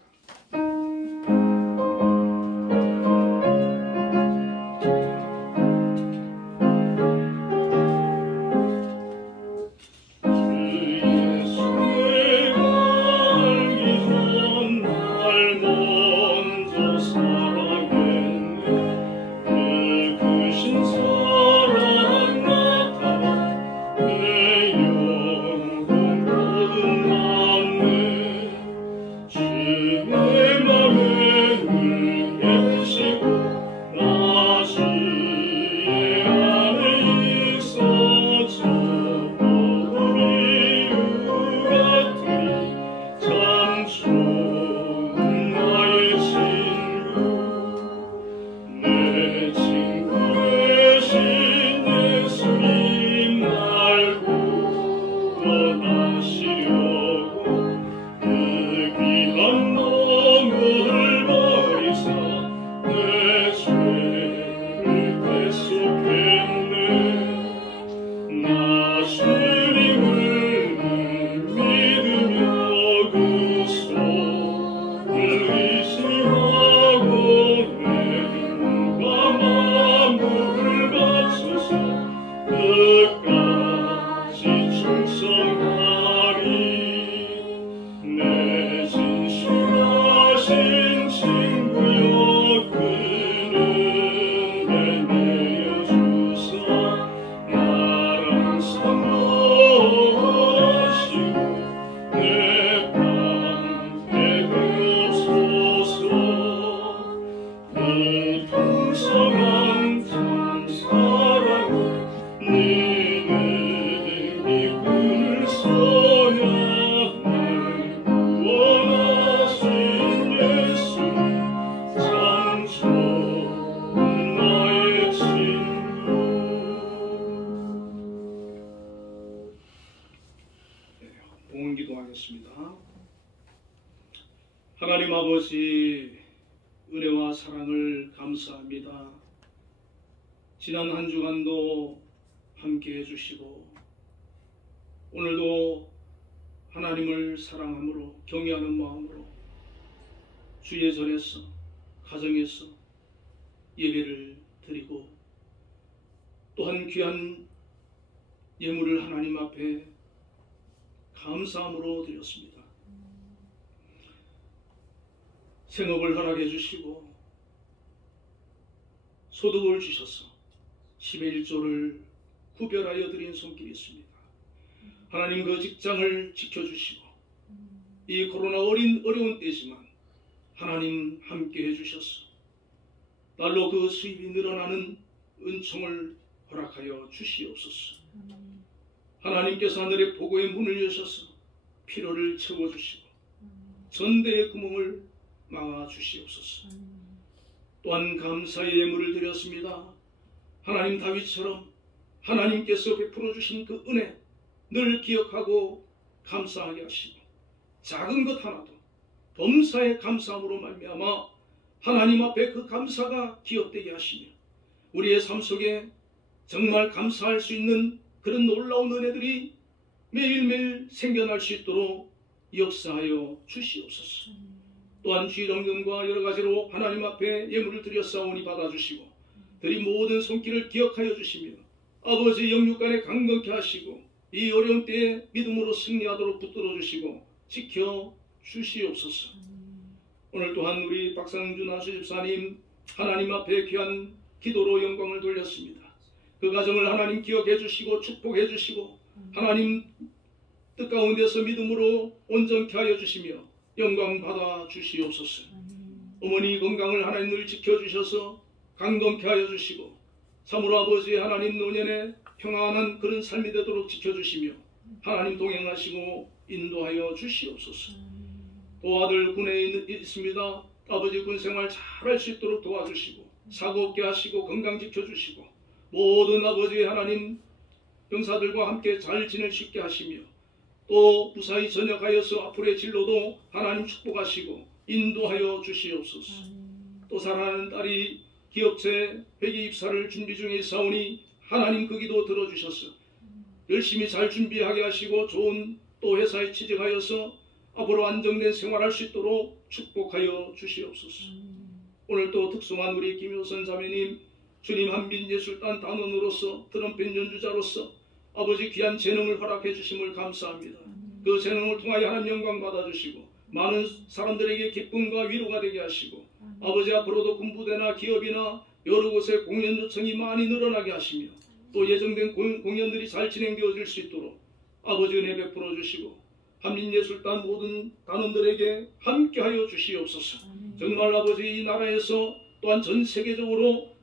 하나님 아버지 은혜와 사랑을 감사합니다. 지난 한 주간도 함께 해주시고 오늘도 하나님을 사랑함으로 경외하는 마음으로 주의 전에서 가정에서 예배를 드리고 또한 귀한 예물을 하나님 앞에 감사함으로 드렸습니다. 생업을 허락해 주시고 소득을 주셔서 10의 1조를 구별하여 드린 손길이 있습니다. 하나님 그 직장을 지켜주시고 이 코로나 어려운 때지만 하나님 함께 해주셔서 날로 그 수입이 늘어나는 은총을 허락하여 주시옵소서. 하나님께서 하늘의 보고의 문을 여셔서 필요를 채워주시고 전대의 구멍을 막아주시옵소서. 또한 감사의 예물을 드렸습니다. 하나님 다윗처럼 하나님께서 베풀어 주신 그 은혜 늘 기억하고 감사하게 하시고 작은 것 하나도 범사의 감사함으로 말미암아 하나님 앞에 그 감사가 기억되게 하시며 우리의 삶 속에 정말 감사할 수 있는 그런 놀라운 은혜들이 매일매일 생겨날 수 있도록 역사하여 주시옵소서. 또한 주일헌금과 여러 가지로 하나님 앞에 예물을 드렸사오니 받아주시고 드린 모든 손길을 기억하여 주시며 아버지 영육간에 강건케 하시고 이 어려운 때에 믿음으로 승리하도록 붙들어 주시고 지켜 주시옵소서. 오늘 또한 우리 박상준 안수집사님 하나님 앞에 귀한 기도로 영광을 돌렸습니다. 그 가정을 하나님 기억해 주시고 축복해 주시고 하나님 뜻 가운데서 믿음으로 온전케 하여 주시며 영광 받아 주시옵소서. 어머니 건강을 하나님 늘 지켜주셔서 강건케 하여 주시고 참으로 아버지 하나님 노년에 평안한 그런 삶이 되도록 지켜주시며 하나님 동행하시고 인도하여 주시옵소서. 또 아들 군에 있습니다. 아버지 군 생활 잘할 수 있도록 도와주시고 사고 없게 하시고 건강 지켜주시고 모든 아버지 하나님 병사들과 함께 잘 지낼 수 있게 하시며 또 무사히 전역하여서 앞으로의 진로도 하나님 축복하시고 인도하여 주시옵소서. 또 사랑하는 딸이 기업체 회계 입사를 준비 중에 있사오니 하나님 그 기도 들어주셔서 열심히 잘 준비하게 하시고 좋은 또 회사에 취직하여서 앞으로 안정된 생활할 수 있도록 축복하여 주시옵소서. 오늘 또 특성한 우리 김효선 자매님 주님 한빈예술단 단원으로서 트럼펫 연주자로서 아버지 귀한 재능을 허락해 주심을 감사합니다. 그 재능을 통하여 하나님 영광 받아주시고 많은 사람들에게 기쁨과 위로가 되게 하시고 아버지 앞으로도 군부대나 기업이나 여러 곳에 공연 요청이 많이 늘어나게 하시며 또 예정된 공연들이 잘 진행되어질 수 있도록 아버지 은혜 베풀어 주시고 한민예술단 모든 단원들에게 함께하여 주시옵소서. 정말 아버지 이 나라에서 또한 전 세계적으로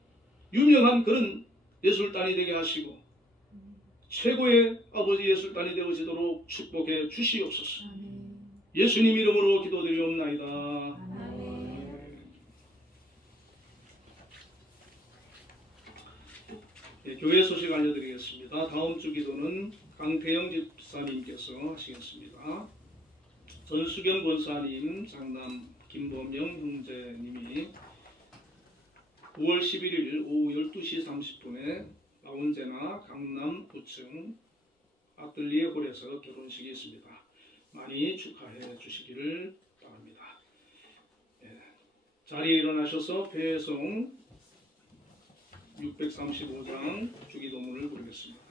유명한 그런 예술단이 되게 하시고 최고의 아버지 예술단이 되어지도록 축복해 주시옵소서. 예수님 이름으로 기도드리옵나이다. 네, 교회 소식 알려드리겠습니다. 다음 주 기도는 강태영 집사님께서 하시겠습니다. 전수경 권사님, 장남 김범영 형제님이 9월 11일 오후 12시 30분에 라운제나 강남 9층 아틀리에 홀에서 결혼식이 있습니다. 많이 축하해 주시기를 바랍니다. 네, 자리에 일어나셔서 배송 635장 주기도문을 부르겠습니다.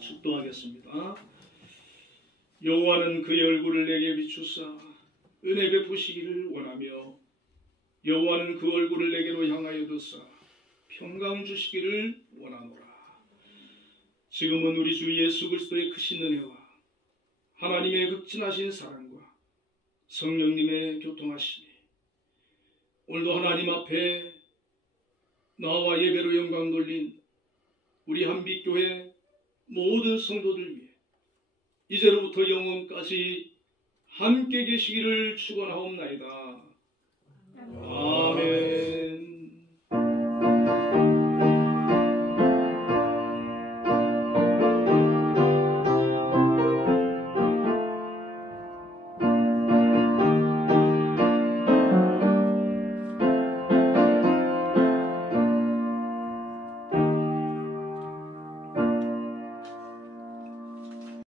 축도하겠습니다. 여호와는 그의 얼굴을 내게 비추사 은혜 베푸시기를 원하며 여호와는 그 얼굴을 내게로 향하여 드사 평강 주시기를 원하노라. 지금은 우리 주 예수 그리스도의 크신 은혜와 하나님의 극진하신 사랑과 성령님의 교통하심이 오늘도 하나님 앞에 나와 예배로 영광 돌린 우리 한빛교회 모든 성도들 위해 이제로부터 영원까지 함께 계시기를 축원하옵나이다.